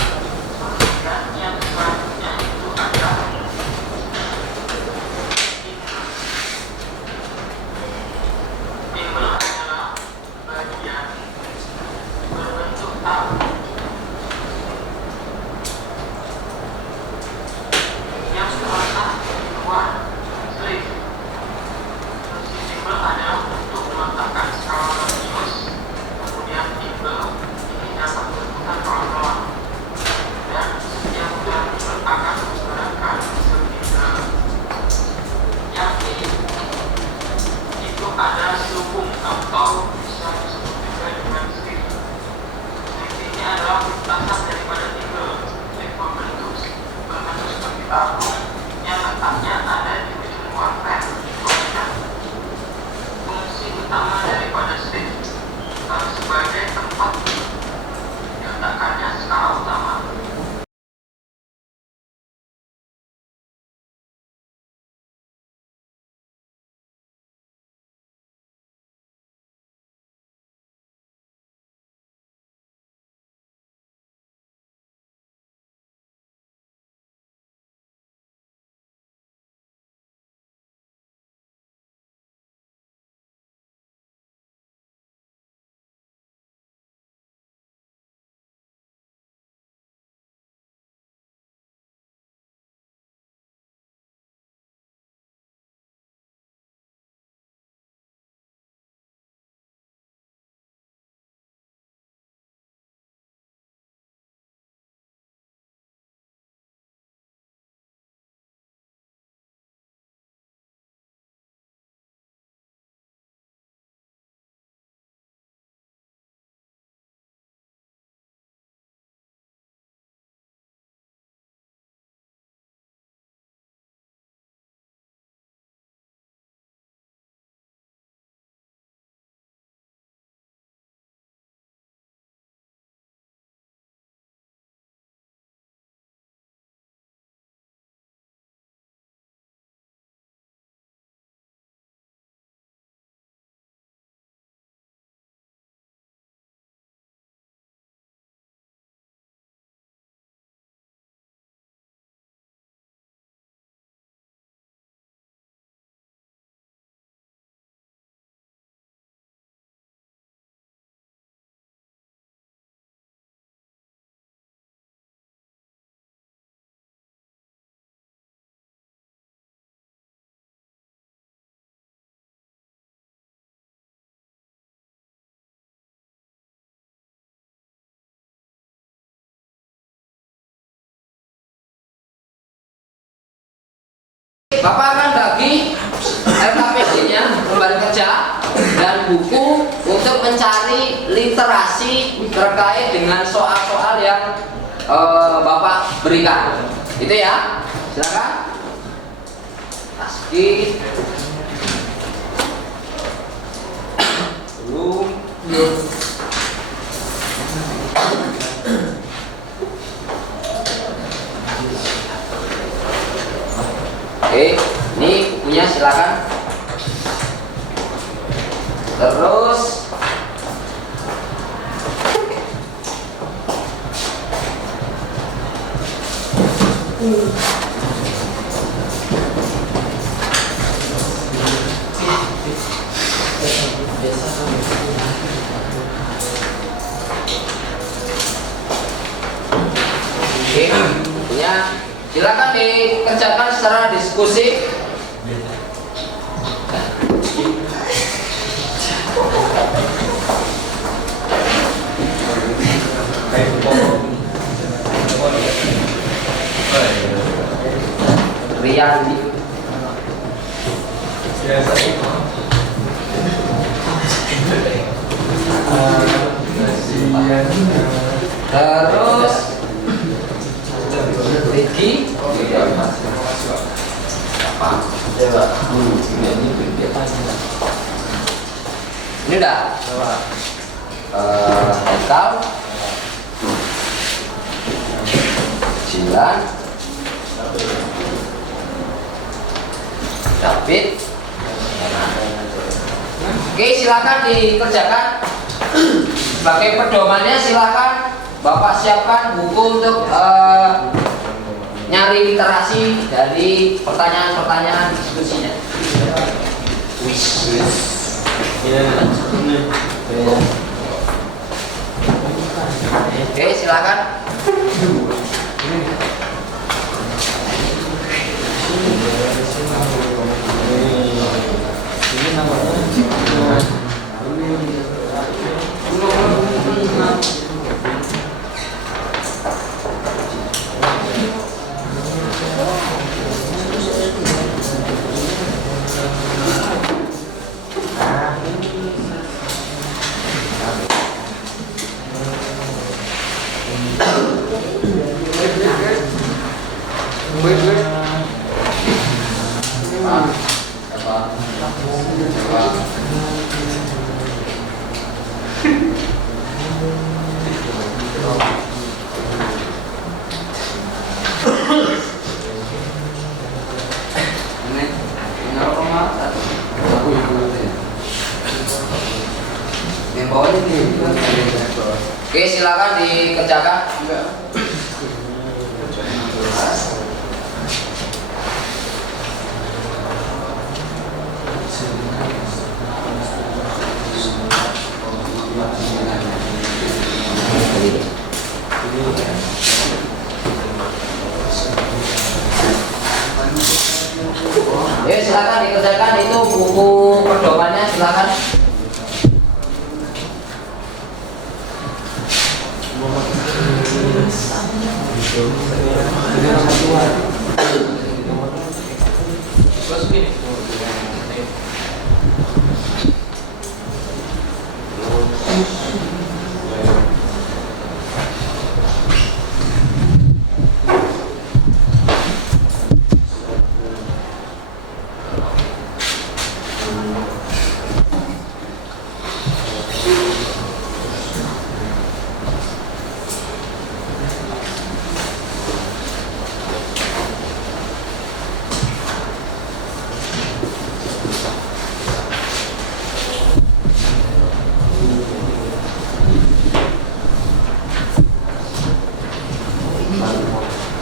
Kemudian yang selanjutnya itu adalah timbel adalah bagian berbentuk tab yang terletak di luar sleeve. Fungsi timbel adalah untuk meletakkan skala radius, kemudian timbel ini dapat berputar pelan-pelan, dan setiap bulan timbel akan menggunakan spindle. Yang ini itu ada selubung atau bisa disebut juga dengan sleeve. Sleeve ini adalah lintasan daripada timbel. Sleeve berbentuk seperti tabung yang letaknya ada di ujung luar frame. Kemudian fungsi utama daripada sleeve sebagai tempat diletakkannya skala utama. Bapak akan bagi LKPD-nya kembali kerja dan buku untuk mencari literasi terkait dengan soal-soal yang Bapak berikan. Itu ya. Silakan. Taski. Belum. Oke, ini bukunya silakan. Terus oke, bukunya silakan dikerjakan secara diskusi. Riyandi. Terus Ricky. Ini udah. Haikal. Jilan. David. Oke, silakan dikerjakan. Sebagai pedomannya silakan Bapak siapkan buku untuk nyari literasi dari pertanyaan-pertanyaan diskusinya. Oke, silakan. Oke, silakan dikerjakan. Ya, silakan dikerjakan, itu buku pedomannya silakan.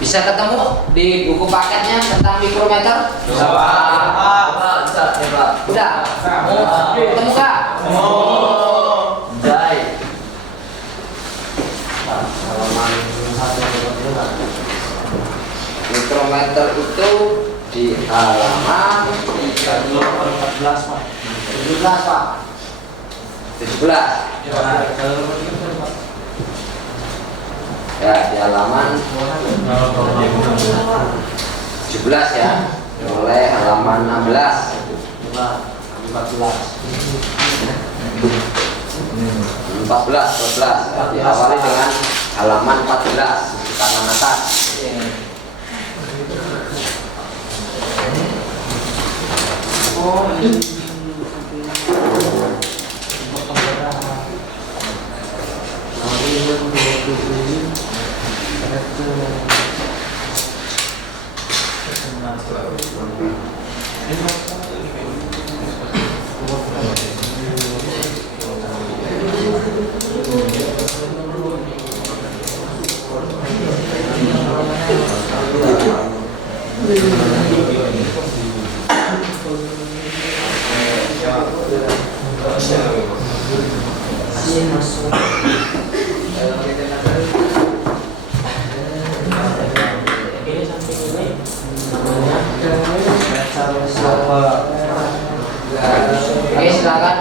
Bisa ketemu di buku paketnya tentang mikrometer? Bisa, Pak. Bisa, ya Pak. Udah? Ketemu Kak? Baik. Mikrometer itu di halaman 14, Pak. 17 Pak. 17. Ya, di halaman 17 ya. Mulai halaman 16. 14. Diawali dengan halaman 14 di kanan atas. Oke, silakan.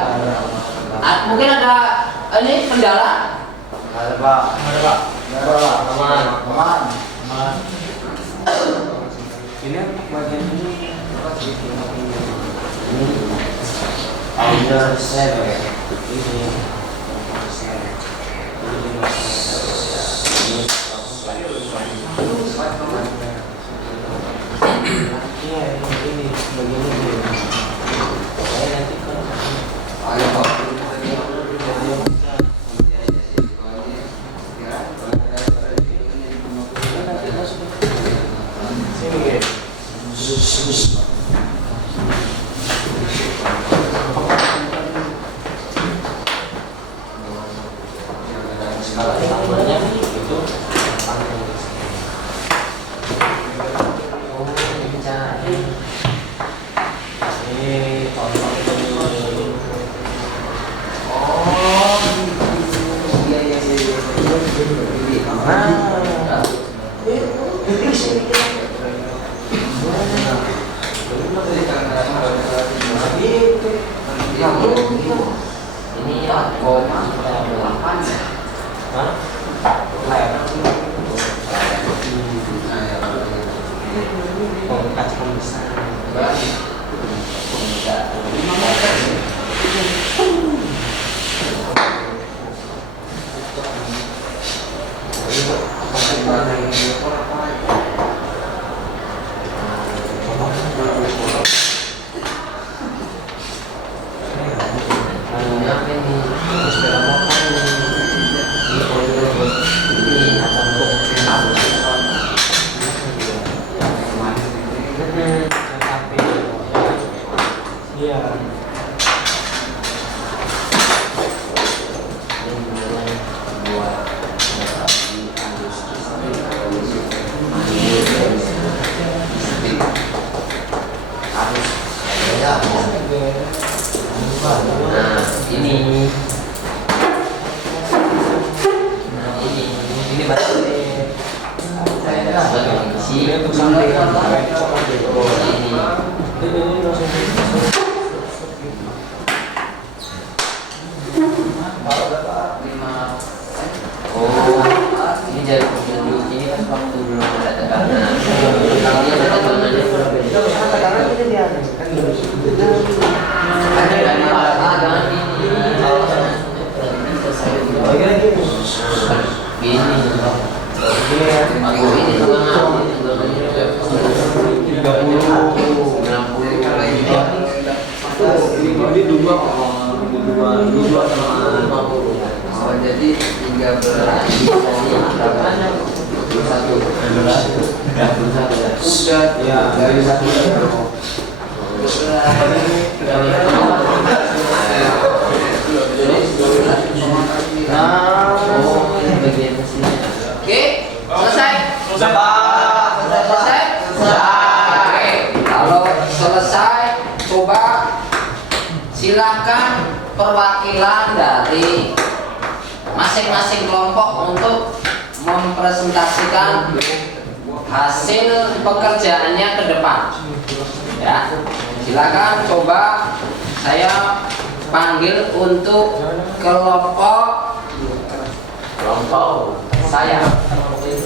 Mungkin ada ini kendala? Ada Pak. Aman. Ini untuk bagian ini. Outer set ya. Ini. Iya, ini bagian ini. Saya nanti ini ya, koma 8 ya. Ini jadi petunjuk ini kan waktu belum ada tekanan. Kalau dia ada tekanannya ada dari jangan gini. Aku ini ini dua oh, jadi 13 sudah ya dari satu Oke, selesai. Selesai. Oke, kalau selesai, coba silakan perwakilan dari masing-masing kelompok untuk mempresentasikan hasil pekerjaannya ke depan. Ya, silakan coba saya panggil untuk kelompok saya.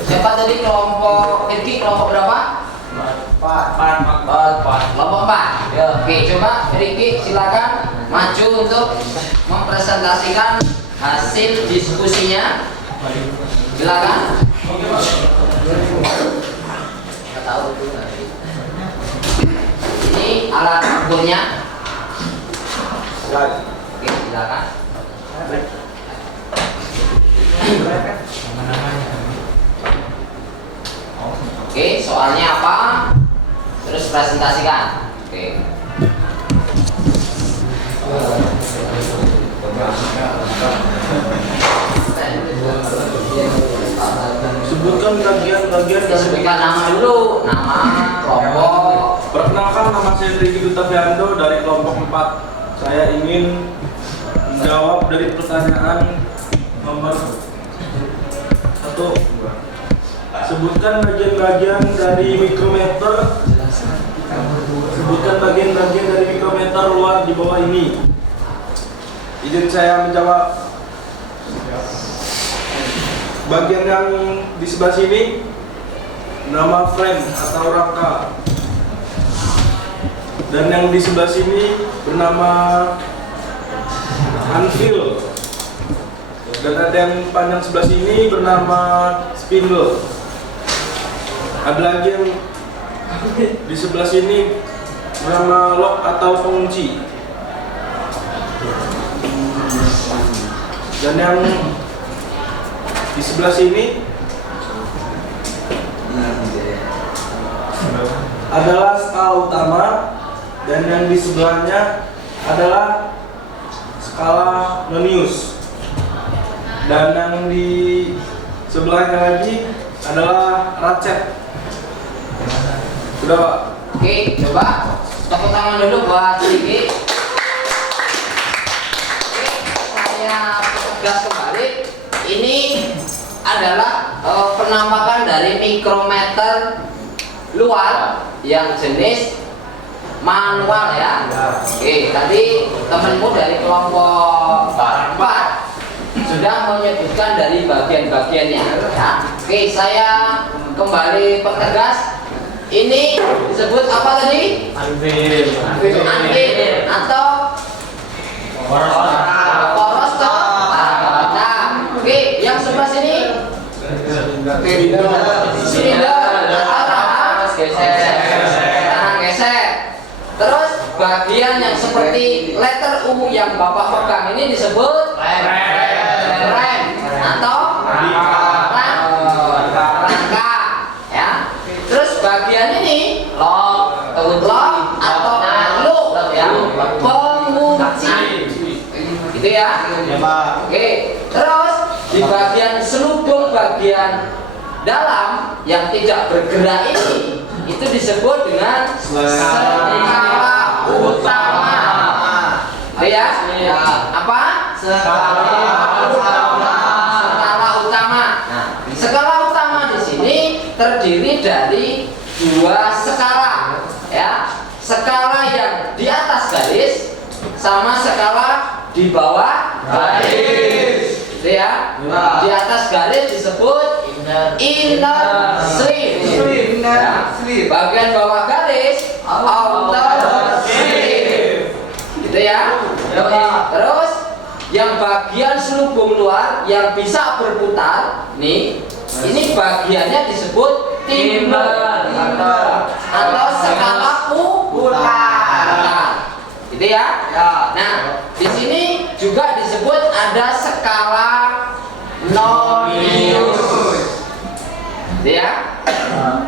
Siapa tadi kelompok Irki, kelompok berapa? Kelompok 4. Ya. Oke, coba Riki silakan maju untuk mempresentasikan hasil diskusinya. Silakan. Nggak tahu itu nanti. Ini alat ukurnya. Oke, silakan. Oke, soalnya apa? Terus presentasikan. Oke. Sebutkan bagian-bagian dari Sebutkan nama dulu, nama kelompok. Perkenalkan, nama saya Riki Dutaviando dari kelompok 4. Saya ingin menjawab dari pertanyaan nomor 1. Sebutkan bagian-bagian dari mikrometer. Sebutkan bagian-bagian dari mikrometer luar di bawah ini. Izin saya menjawab. Bagian yang di sebelah sini nama frame atau rangka, dan yang di sebelah sini bernama anvil, dan ada yang panjang sebelah sini bernama spindle. Ada lagi yang di sebelah sini bernama lock atau pengunci, dan yang di sebelah sini adalah skala utama, dan yang di sebelahnya adalah skala nonius, dan yang di sebelahnya lagi adalah ratchet. Sudah, Pak? Oke, coba tepuk tangan dulu buat Riki. Oke, saya tegas kembali. Ini adalah penampakan dari mikrometer luar yang jenis manual ya. Oke, tadi temanmu dari kelompok 4 sudah menyebutkan dari bagian-bagiannya ya. Oke, saya kembali pertegas. Ini disebut apa tadi? Anvil. Anvil atau poros toh? Nah, oke, yang sebelah sini silinder, tahan gesek. Terus bagian yang seperti letter U yang Bapak pegang ini disebut rem atau rangka ya. Terus bagian ini lock atau loop ya, pengunci. Gitu ya. Oke, terus di bagian selubung bagian dalam yang tidak bergerak ini itu disebut dengan skala utama. Ya? Apa? Skala utama. Nah, skala utama di sini terdiri dari dua skala, ya. Skala yang di atas garis sama skala di bawah garis. Gitu ya. Di atas garis disebut inner sleeve. Ya. Bagian bawah garis outer sleeve. Gitu ya. Terus yang bagian selubung luar yang bisa berputar nih, ini bagiannya disebut timber atau skala putar. Gitu ya. Nah, di sini juga disebut ada skala nonius. Gitu ya.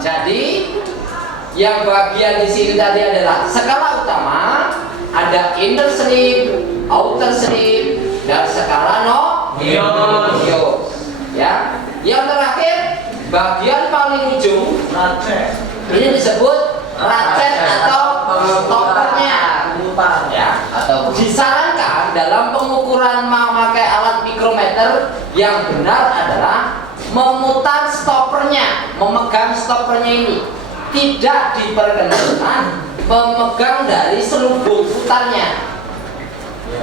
Jadi yang bagian di sini tadi adalah skala utama, ada inner sleeve, outer sleeve, dan skala nonius. Ya. Yang terakhir bagian paling ujung ini disebut ratchet atau stoppernya. Ya, atau disarankan dalam pengukuran memakai alat mikrometer yang benar adalah memutar stoppernya, memegang stoppernya ini. Tidak diperkenankan memegang dari selubung putarnya.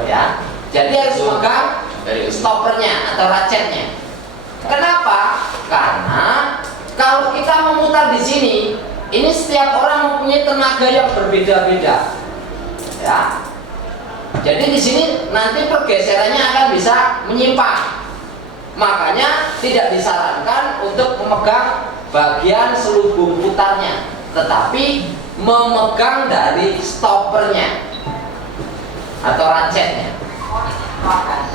Ya, jadi harus memegang dari stoppernya atau ratchetnya. Kenapa? Karena kalau kita memutar di sini, ini setiap orang mempunyai tenaga yang berbeda-beda. Ya. Jadi di sini nanti pergeserannya akan bisa menyimpang. Makanya tidak disarankan untuk memegang bagian selubung putarnya, tetapi memegang dari stoppernya atau rancetnya.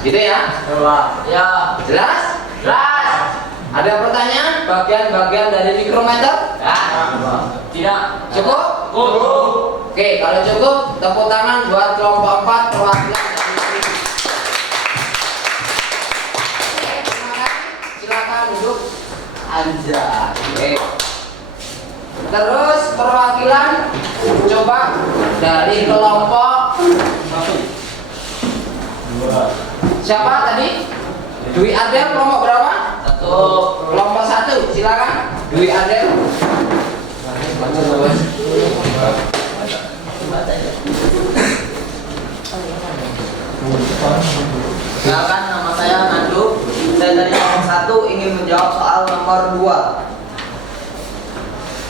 Gitu ya? Ya. Jelas? Jelas. Ada pertanyaan bagian-bagian dari mikrometer? Tidak. Cukup? Oke, kalau cukup tepuk tangan buat kelompok 4 perwakilan dari Oke, terima kasih. Silakan duduk. Anjay. Oke. Terus perwakilan coba dari kelompok siapa tadi? Dwi Adel kelompok berapa? Kelompok 1, silakan. Dwi Adel. Silakan, nama saya Nandu. Saya dari kelompok 1 ingin menjawab soal nomor 2.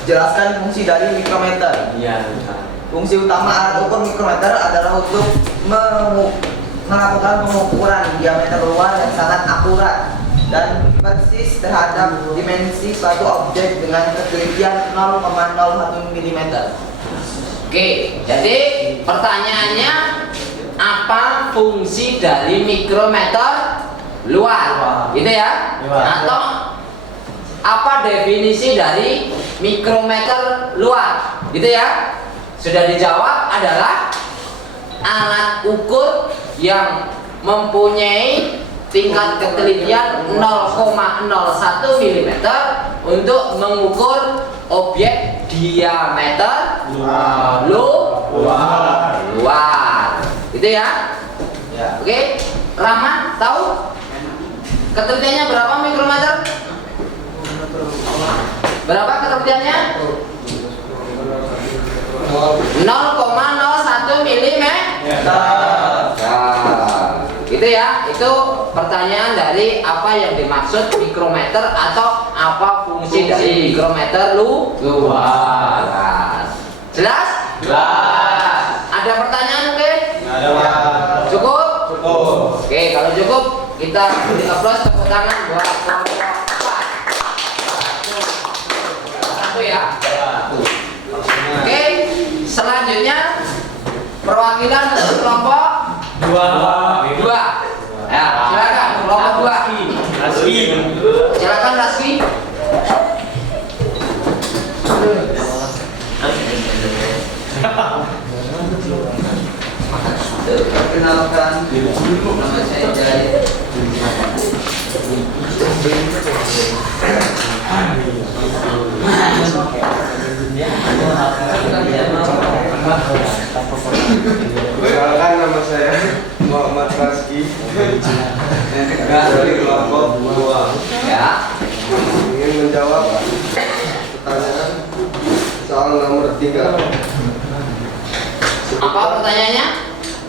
Jelaskan fungsi dari mikrometer. Fungsi utama alat ukur mikrometer adalah untuk melakukan pengukuran diameter luar yang sangat akurat dan persis terhadap dimensi suatu objek dengan ketelitian 0,01 mm. Oke, jadi pertanyaannya apa fungsi dari mikrometer luar? Gitu ya? Atau apa definisi dari mikrometer luar? Gitu ya? Sudah dijawab adalah alat ukur yang mempunyai tingkat ketelitian 0,01 mm untuk mengukur objek diameter luar. Gitu ya? Oke, Rahman tahu ketelitiannya berapa mikrometer? Berapa ketelitiannya? 0,01 mm. Gitu ya, itu pertanyaan dari apa yang dimaksud mikrometer atau apa fungsi dari mikrometer luar. Jelas? Jelas. Ada pertanyaan mungkin? Cukup? Oke, kalau cukup kita beri aplaus, tepuk tangan buat kelompok 4. Satu ya. Oke, selanjutnya perwakilan untuk kelompok 2. Ya, silakan kelompok 2. Silakan Raski. Perkenalkan, nama saya Jaya. Perkenalkan, nama saya Muhammad Raski dari kelompok 2. Ya. Ingin menjawab pertanyaan soal nomor 3. Apa pertanyaannya?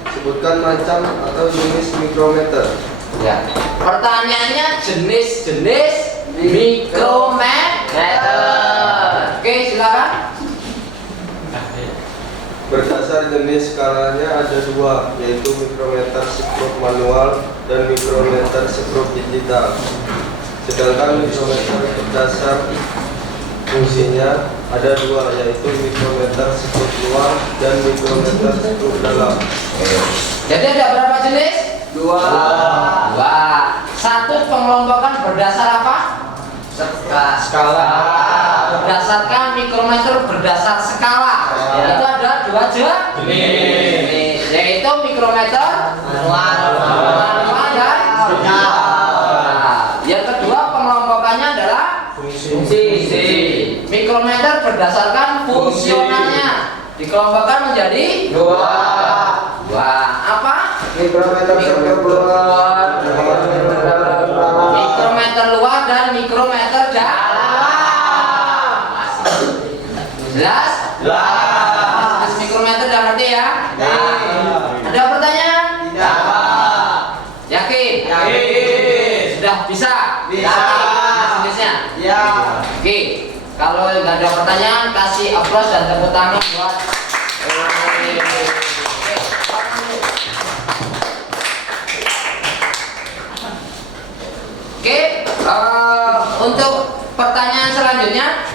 Sebutkan macam atau jenis mikrometer. Ya. Pertanyaannya jenis-jenis mikrometer. Oke, silakan. Berdasar jenis skalanya ada 2, yaitu mikrometer skrup manual dan mikrometer skrup digital. Sedangkan mikrometer berdasar fungsinya ada 2, yaitu mikrometer skrup luar dan mikrometer skrup dalam. Jadi ada berapa jenis? 2. Satu pengelompokan berdasar apa? Skala. Berdasarkan mikrometer berdasar skala. Itu ada 2 jenis, yaitu mikrometer manual dan digital. Yang kedua pengelompokannya adalah fungsi. Mikrometer berdasarkan fungsionalnya dikelompokkan menjadi 2. Apa? Mikrometer skrup luar, Mikrometer luar dan mikrometer dalam. Jelas? Jelas. Mikrometer udah ngerti ya? Ada pertanyaan? Yakin? Sudah bisa? Bisa. Jenisnya? Ya. Oke. Kalau nggak ada pertanyaan, kasih aplaus dan tepuk tangan buat. Oke, untuk pertanyaan selanjutnya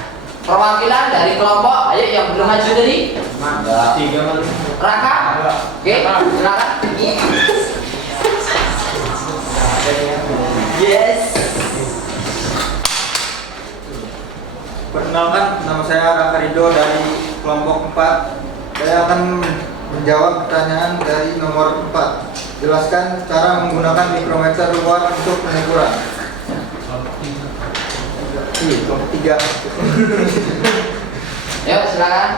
perwakilan dari kelompok, ayo yang belum maju tadi. Raka, oke, silakan. Yes. Perkenalkan, nama saya Raka Rido dari kelompok 4. Saya akan menjawab pertanyaan dari nomor 4. Jelaskan cara menggunakan mikrometer luar untuk pengukuran. Kelompok 3. Yuk, silakan.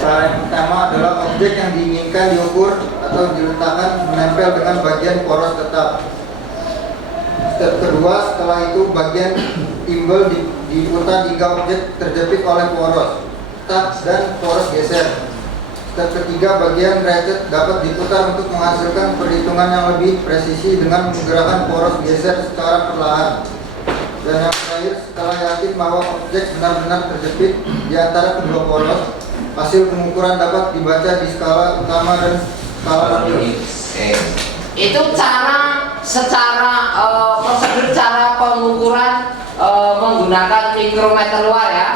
Cara yang pertama adalah objek yang diinginkan diukur atau diletakkan menempel dengan bagian poros tetap. Step kedua, setelah itu bagian timbel diputar hingga objek terjepit oleh poros tetap dan poros geser. Step ketiga, bagian ratchet dapat diputar untuk menghasilkan perhitungan yang lebih presisi dengan menggerakkan poros geser secara perlahan. Dan yang terakhir, setelah yakin bahwa objek benar-benar terjepit di antara kedua poros, hasil pengukuran dapat dibaca di skala utama dan skala kecil. Itu secara prosedur cara pengukuran menggunakan mikrometer luar ya.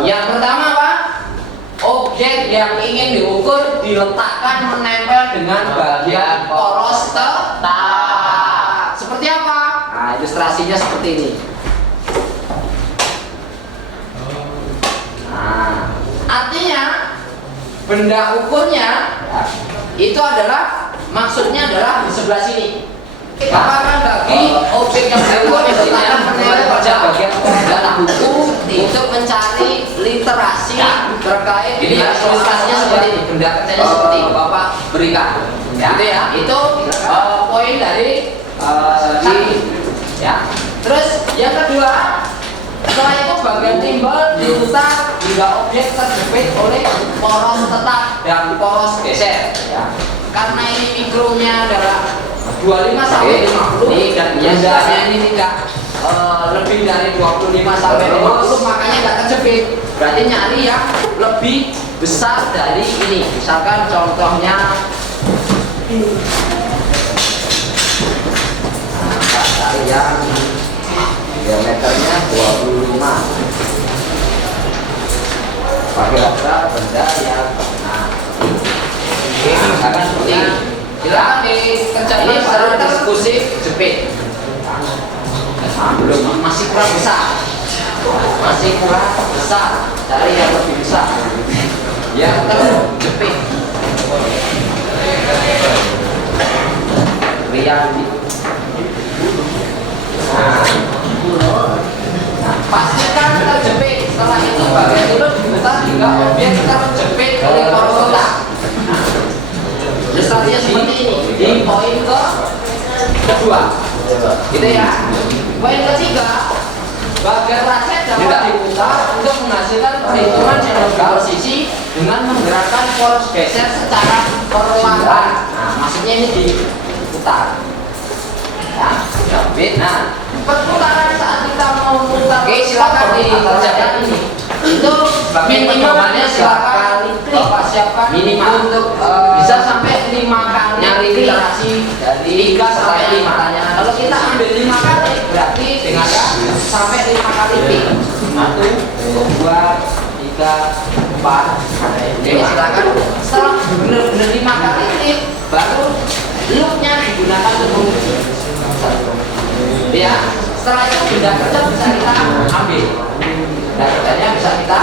Yang pertama apa? Objek yang ingin diukur diletakkan menempel dengan bagian poros tetap. Seperti apa? Nah, ilustrasinya seperti ini. Nah, artinya benda ukurnya itu adalah maksudnya adalah di sebelah sini. Bapak kan bagi objek yang diukur diletakkan menempel pada bagian data buku untuk mencari literasi terkait. Ini ilustrasinya seperti ini, benda kerjanya seperti ini. Bapak berikan. Ya, itu ya. Itu poin dari ya. Terus yang kedua, setelah itu bagian timbel diputar hingga objek terjepit oleh poros tetap dan poros geser. Ya. Karena ini mikronya adalah 25 sampai 50, dan biasanya ini tidak lebih dari 25 sampai 50, makanya nggak terjepit. Berarti nyari yang lebih besar dari ini. Misalkan contohnya cari yang diameternya 25. Pakai benda yang misalkan seperti ini. Silakan dikerjakan secara diskusi jepit. Belum, masih kurang besar. Cari yang lebih besar. Yang terjepit. Lihat. Pastikan terjepit. Setelah itu bagian dulu diputar hingga objek terjepit oleh poros tetap. Ilustrasinya seperti ini di poin kedua, gitu ya. Poin ketiga, bagian ratchet dapat diputar untuk menghasilkan perhitungan yang lebih presisi dengan menggerakkan poros geser secara perlahan. Nah, maksudnya ini diputar. Ya, jepit. Nah, perputaran saat kita mau memutar. Oke, silakan dikerjakan ini. Itu minimalnya silakan Bapak siapkan minimal untuk bisa sampai 5 kali nyari literasi dari 3 sampai 5. Kalau kita ambil 5 kali berarti dengan sampai 5 kali pi. 1, 2, 3, 4. Oke, silakan. Setelah benar-benar 5 kali pi, baru loopnya digunakan untuk ya. Setelah itu benda kerja bisa kita ambil. Dan kerjanya bisa kita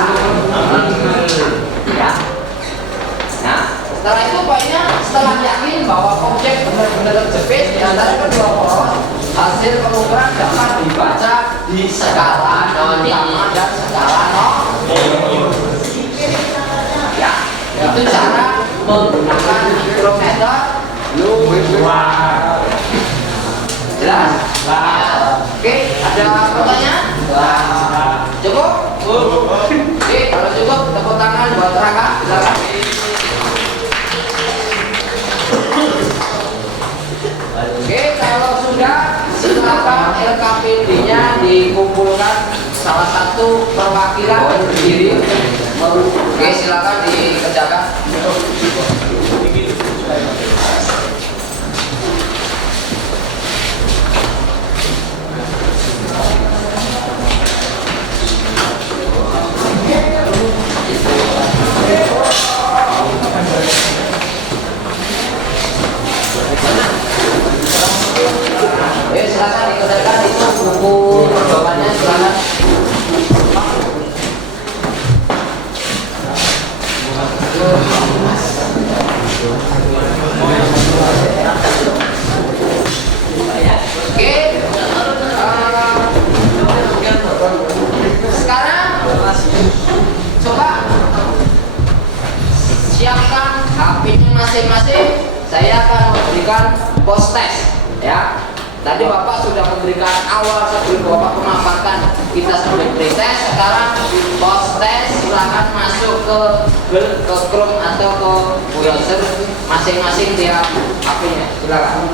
ya. Nah, setelah itu poinnya, setelah yakin bahwa objek benar-benar terjepit di antara kedua poros, hasil pengukuran dapat dibaca di skala utama dan skala ya. Itu cara menggunakan mikrometer luar. Jelas? Oke, ada pertanyaan? Cukup? Oke, kalau cukup tepuk tangan buat Raka. Silakan. Oke, kalau sudah silakan terakhir KPD-nya dikumpulkan salah satu perwakilan berdiri. Oke, silakan dikerjakan. Silakan dikerjakan, itu buku jawabannya silakan. Oke, sekarang coba siapkan HP-nya masing-masing. Saya akan memberikan post test ya. Tadi Bapak sudah memberikan awal sebelum Bapak memaparkan kita sampai pretest. Sekarang post test, silahkan masuk ke Chrome atau ke browser masing-masing tiap HP-nya. Silakan.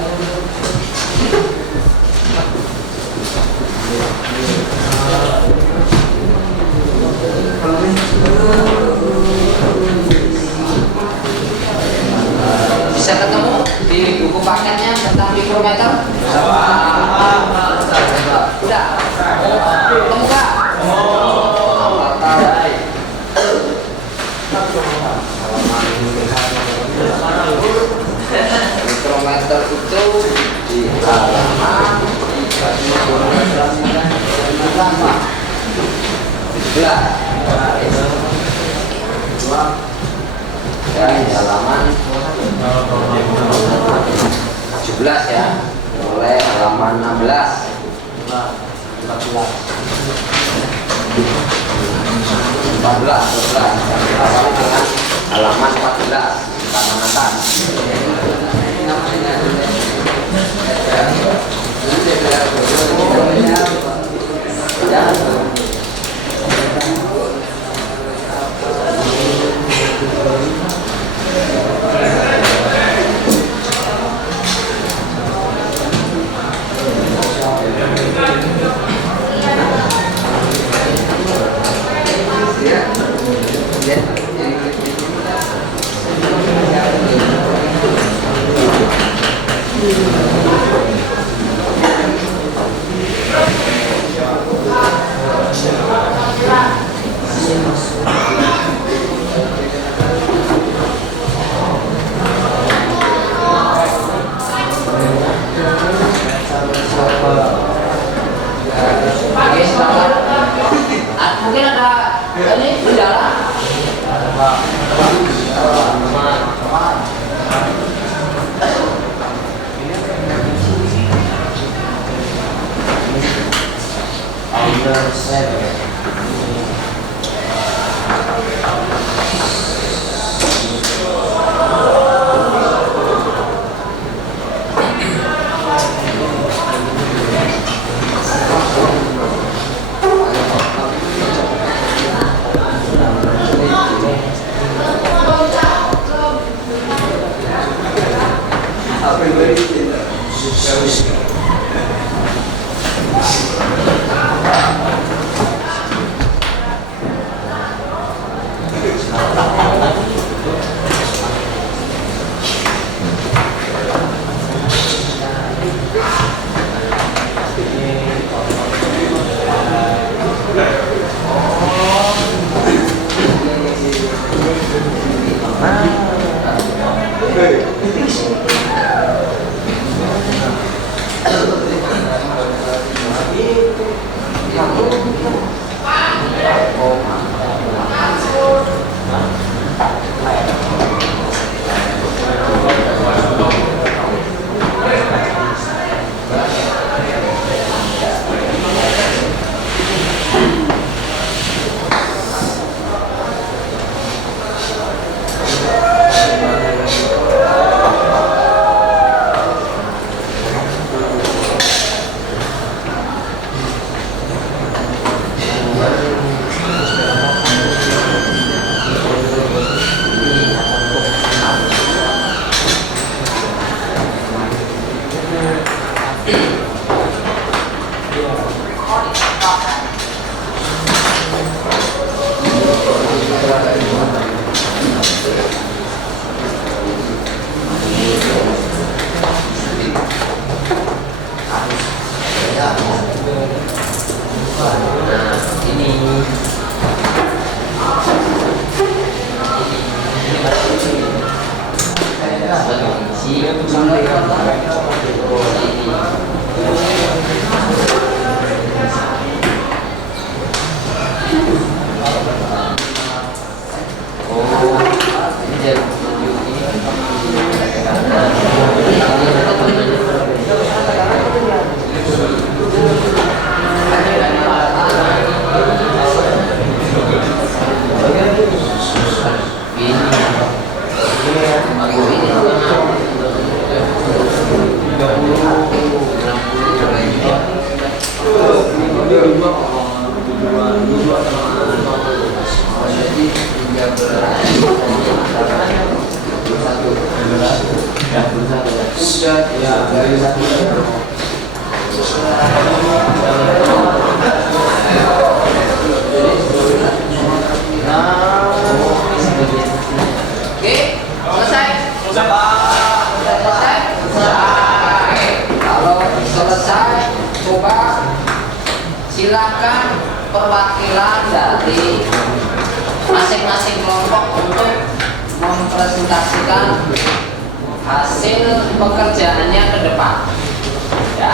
Bisa ketemu di buku paketnya tentang mikrometer? Udah? Ketemu gak? Mikrometer itu di halaman 11 dan halaman 17 ya, mulai halaman 16 awali dengan halaman 14 kanan mungkin ada ini kendala. Oke, selesai. Selesai. Kalau selesai, coba silakan perwakilan dari masing-masing kelompok untuk mempresentasikan hasil pekerjaannya ke depan. Ya,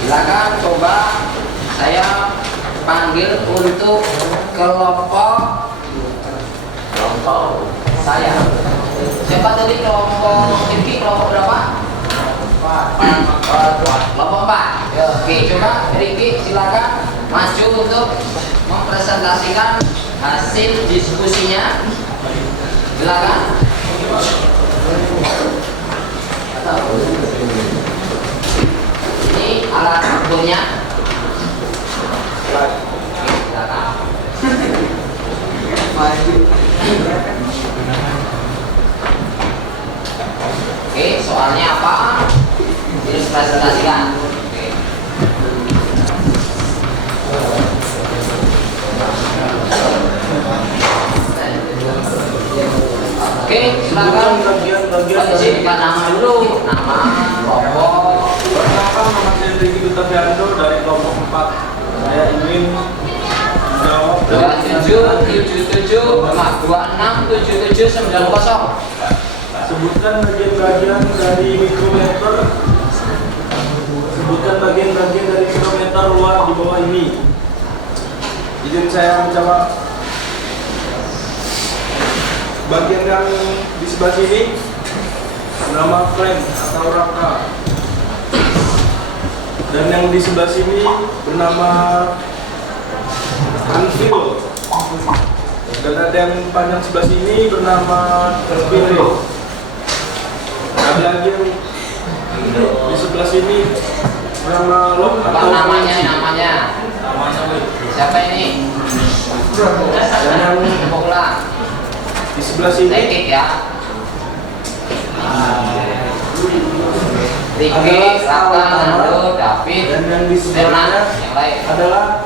silakan coba saya panggil untuk kelompok saya. Siapa tadi kelompok ini? Kelompok berapa? Kelompok 4. Ya, oke, coba Riki silakan maju untuk mempresentasikan hasil diskusinya. Silakan. Ini alat ukurnya. Silakan. Oke, soalnya apa? Terus presentasikan. Oke, silakan. Posisikan nama dulu, nama, kelompok. Perkenalkan, nama saya Riki Gutaviando dari kelompok 4. Saya ingin menjawab 2777267790. sebutkan bagian-bagian dari mikrometer. Sebutkan bagian-bagian dari mikrometer luar di bawah ini. Izin saya menjawab. Bagian yang di sebelah sini nama frame atau rangka, dan yang di sebelah sini bernama anvil, dan ada yang panjang sebelah sini bernama spiral. Ada lagi yang di sebelah sini bernama lock Apa atau namanya? Siapa ini? dan yang Ulang. di sebelah sini Lekik ya. Riki, Raka, Nando, David, dan yang di sebelahnya Serna, yang lain. adalah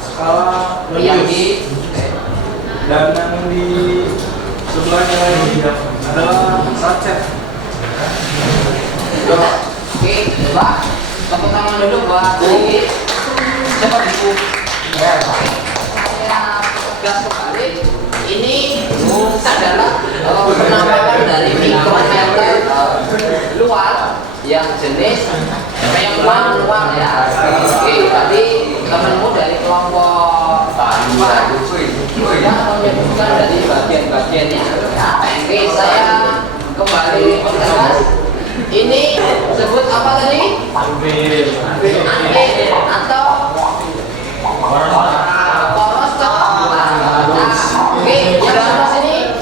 skala Yang di Möbius, dan yang di sebelahnya lagi adalah sachet. Oke, coba tepuk tangan dulu buat Riki. Coba buku. Saya tegas kembali. Ini adalah penampakan dari mikrometer luar yang jenis yang luar ya. Oke, tadi temanmu dari kelompok 4 sudah menyebutkan dari bagian-bagiannya. Oke, saya kembali mempertegas. Ini sebut apa tadi? Anvil atau poros toh? Oke, yang sebelah sini.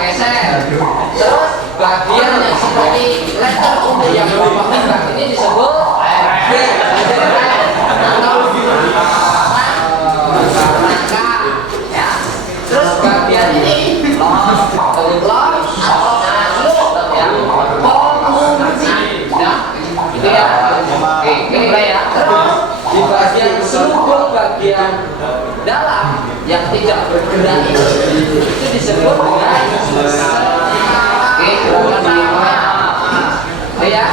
Geser. Terus bagian yang seperti letter untuk yang bawah ini disebut rangka. Ya. Terus bagian ini atau ya, pengungsi. Nah, itu ya. Oke, mulai ya. Terus di bagian selubung bagian dalam yang tidak bergerak itu disebut dengan oke, bukan bagaimana ya,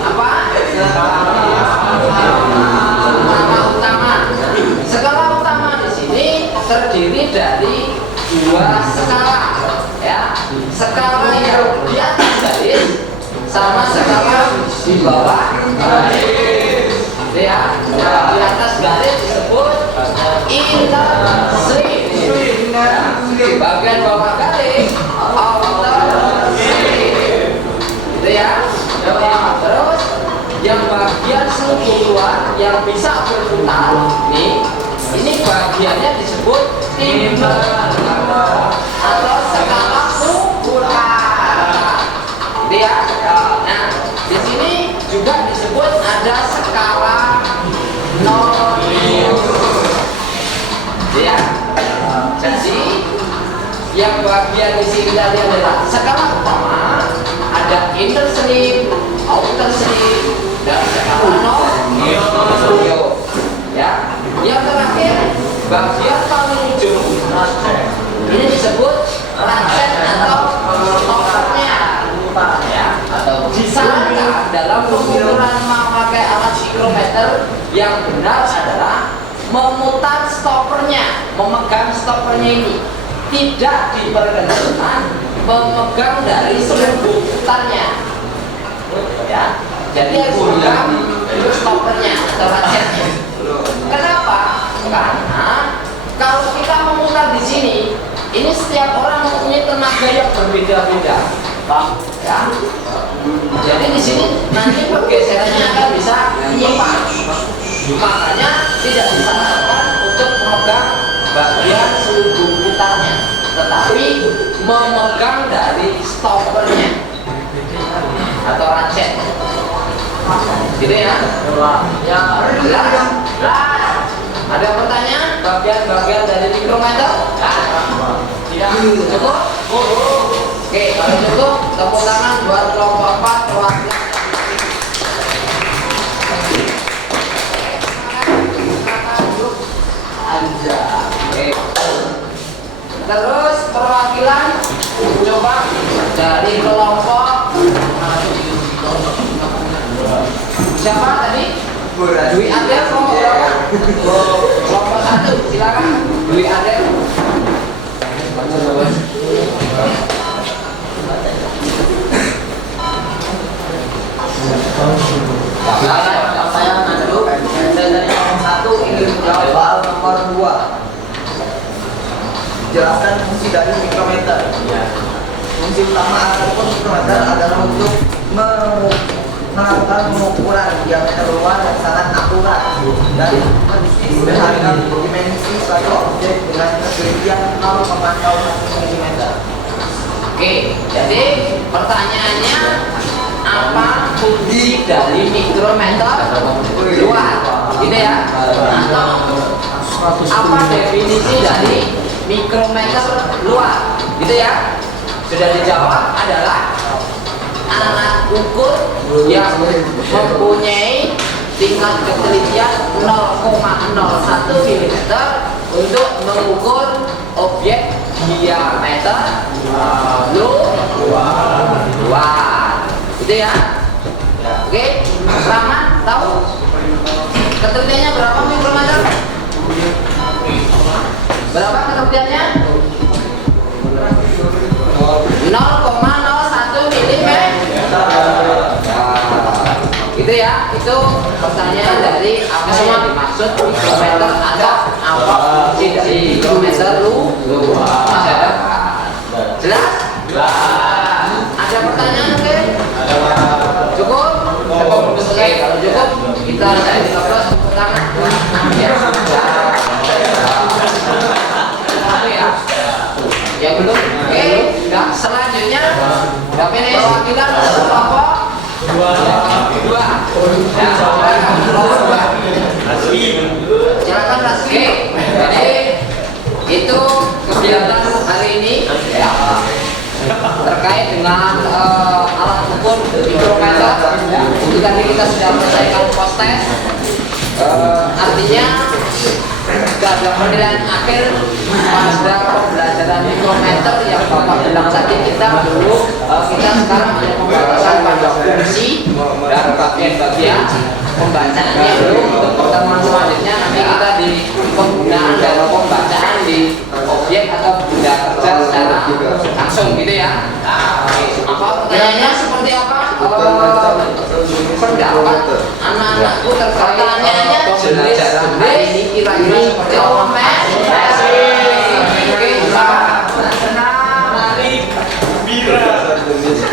apa utama. Skala utama di sini terdiri dari dua skala ya, skala yang di atas garis sama skala di bawah garis ya. Di atas garis disebut inner sleeve, bagian bawah garis outer sleeve, gitu ya. Terus yang bagian selubung luar yang bisa berputar nih, ini bagiannya disebut timber atau skala putar, gitu ya. Nah, di sini juga disebut ada skala nonius, ya. Jadi yang bagian di sini tadi adalah skala utama, ada inner sleeve, outer sleeve, dan skala audio. Ya, yang terakhir bagian paling ujung ini disebut rancet atau stoppernya, ya, atau disarankan dalam pengukuran memakai alat mikrometer yang benar adalah memutar stoppernya, memegang stoppernya ini. Tidak diperkenankan memegang dari seluruh putarnya, ya. Jadi harus memegang stoppernya atau rancetnya. Kenapa? Karena kalau kita memutar di sini, ini setiap orang mempunyai tenaga yang berbeda-beda, Bang. Ya. Jadi di sini nanti pergeserannya akan bisa menyimpang. Makanya tidak disarankan untuk memegang bagian seluruh putarnya, tetapi memegang dari stoppernya atau rancet. Gitu ya? Yang ada pertanyaan bagian-bagian dari mikrometer? Tidak cukup? Oke, kalau cukup tepuk tangan buat kelompok 4 perwakilan. Oke. Terus perwakilan coba dari kelompok siapa tadi? Dwi Adel kelompok berapa? Kelompok 1, silakan Dwi Adel. Saya Nandu, saya dari nomor 1 ingin menjawab soal nomor 2. Jelaskan fungsi dari mikrometer. Fungsi utama ataupun mikrometer adalah untuk melakukan pengukuran diameter luar yang sangat akurat dan persis terhadap dimensi suatu objek dengan ketelitian 0,01 mm. Oke, jadi pertanyaannya apa fungsi dari mikrometer luar, gitu ya? Atau apa definisi dari mikrometer luar, gitu ya? Sudah dijawab adalah alat ukur yang mempunyai tingkat ketelitian 0,01 mm untuk mengukur objek diameter luar, gitu ya? Oke, Rahman tahu ketelitiannya berapa mikrometer? Berapa ketelitiannya? 0,01 mm. Gitu ya, itu pertanyaan dari apa yang dimaksud mikrometer atau apa fungsi dari mikrometer luar. Jelas? Ada pertanyaan mungkin? Cukup? Oke, kalau cukup kita cari toples tepuk tangan. Ya belum? Oke, enggak. Selanjutnya dapat perwakilan kelompok 2. Silakan Rasmi. Jadi itu kegiatan hari ini ya, terkait dengan alat ukur mikrometer. Itu tadi kita sudah selesaikan post test. Artinya sudah ada penilaian akhir pada pembelajaran mikrometer yang Bapak bilang tadi. Kita sekarang hanya pembatasan pada fungsi dan bagian-bagian pembacaannya belum. Untuk pertemuan selanjutnya nanti kita di penggunaan dan pembacaan di objek atau benda kerja secara langsung, gitu ya. Apa pertanyaannya seperti apa? Pendapat anak-anakku terkait jenis ini kira-kira seperti apa?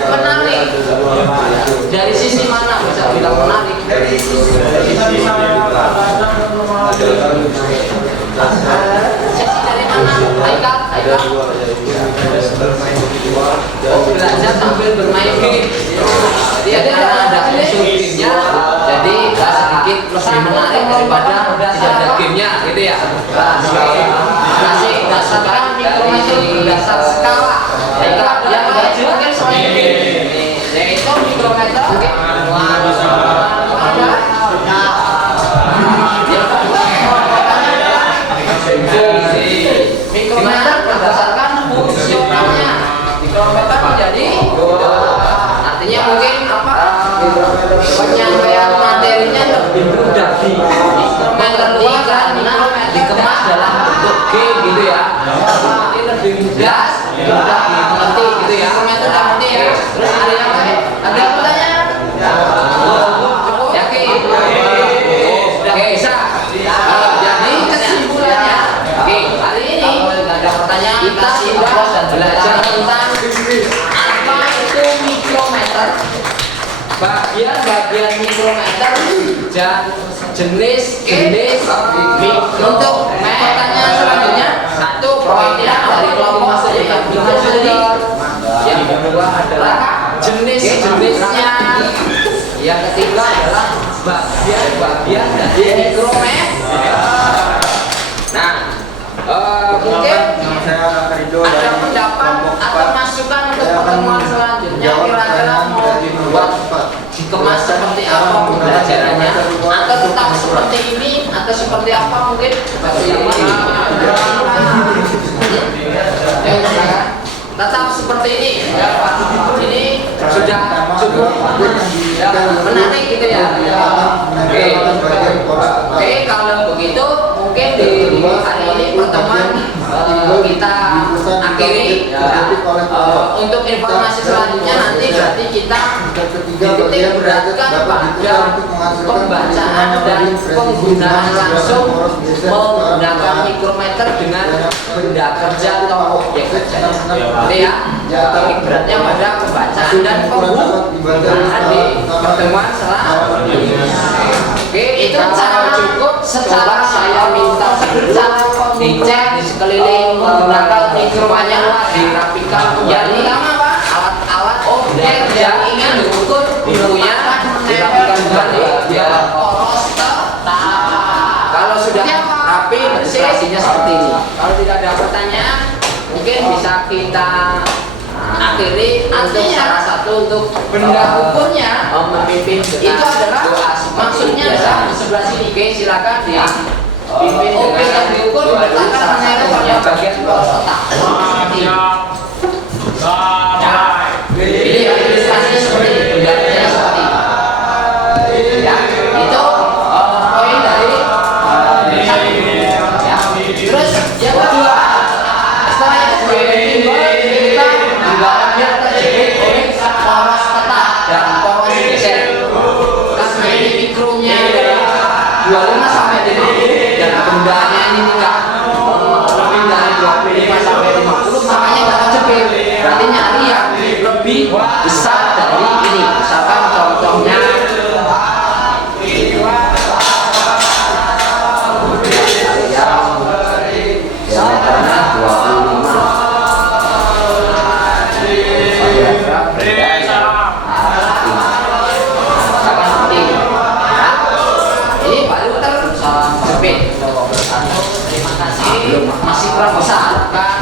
Menarik. Dari sisi mana bisa bilang menarik? Dari sisi dari mana? Haikal? Oh, belajar sambil bermain game. Jadi ada unsur gamenya. Jadi sedikit lebih menarik daripada tidak ada gamenya, gitu ya. Masih berdasarkan mikrometer berdasar skala. jadi artinya mungkin apa penyampaian materinya lebih mudah di mengerti karena dikemas dalam bentuk G gitu ya. Jadi lebih mudah dimengerti gitu ya. Itu udah ngerti ya. Terus ada yang lain? Ada pertanyaan? Cukup? Yakin? Oke, bisa. Jadi kesimpulannya, oke, hari ini ada pertanyaan kita sudah belajar tentang apa itu mikrometer, bagian-bagian mikrometer dan jenis-jenis untuk pertanyaan selanjutnya. Satu, perwakilan dari kelompok mikrometer. Yang kedua adalah jenis-jenisnya. Yang ketiga adalah bagian-bagian dari mikrometer. Nah, mungkin Saya Rido ada dari pendapat kelompok atau 4. masukan untuk Saya akan pertemuan selanjutnya menjawab kira-kira pertanyaan mau dari nomor dibuat 4. dikemas seperti apa pembelajarannya, atau tetap seperti ini atau seperti apa mungkin seperti ini. Tetap seperti ini. Ini sudah cukup menarik gitu ya. Oke, kalau begitu mungkin di hari ini pertemuan kita akhiri. Untuk informasi selanjutnya nanti berarti kita titik beratkan pada pembacaan dan penggunaan langsung menggunakan mikrometer dengan benda kerja atau objek kerja. Jadi ya, titik beratnya pada pembacaan dan penggunaan di pertemuan selanjutnya. Oke, itu cara cukup. Secara saya minta dicek di sekeliling menggunakan mikrometer, dirapikan. Yang pertama apa? Alat-alat objek yang ingin diukur dulunya dirapikan kembali biar poros tetap. Kalau sudah rapi bersih, hasilnya seperti ini. Kalau tidak ada pertanyaan, mungkin bisa kita akhiri. Untuk salah satu untuk benda ukurnya memimpin itu adalah maksudnya adalah di sebelah sini. Oke, silakan di pimpin objek yang diukur diletakkan menempel pada bagian poros tetap seperti ini. Jadi ilustrasinya seperti ini, bendanya seperti ini. Ya, itu poin dari satu. Ya. Terus yang kedua, setelah yang kedua kita ibaratnya terjepit oleh poros tetap dan poros geser. Karena ini mikronya 25 sampai 50 dan bendanya ini tidak lebih dari 25 sampai 50, makanya kita terjepit. Berarti nyari yang lebih besar dari ini. Misalkan contohnya diameternya 25. Ini baru terjepit. Terima kasih. Masih kurang besar kan?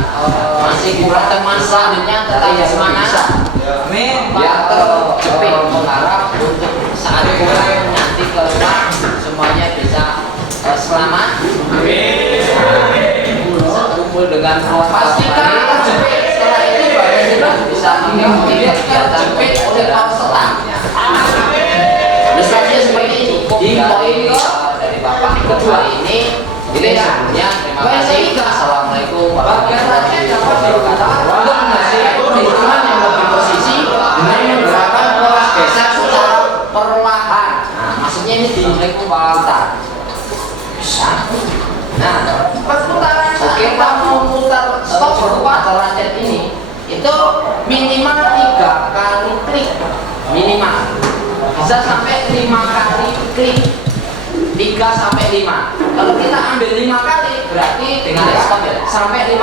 Masih kurang teman selanjutnya tetap semangat. Biar terjepit mengharap untuk saat pulang nanti keluar semuanya bisa selamat. Kumpul dengan pastikan terjepit. Setelah itu bagian jelas bisa tidak terjepit oleh poros tetap. Misalnya seperti ini. Di poin dari Bapak kedua ini semuanya. Terima kasih. Assalamualaikum warahmatullahi wabarakatuh. Untuk menghasilkan perhitungan yang lebih presisi dengan menggunakan poros geser secara perlahan. Nah, maksudnya ini dihitung perlahan. Nah, perputaran saat kita memutar stop berupa atau rancet ini itu minimal 3 kali klik, minimal bisa sampai 5 kali klik, 3 sampai 5. Kalau kita ambil 5 kali berarti dengan stop ya sampai 5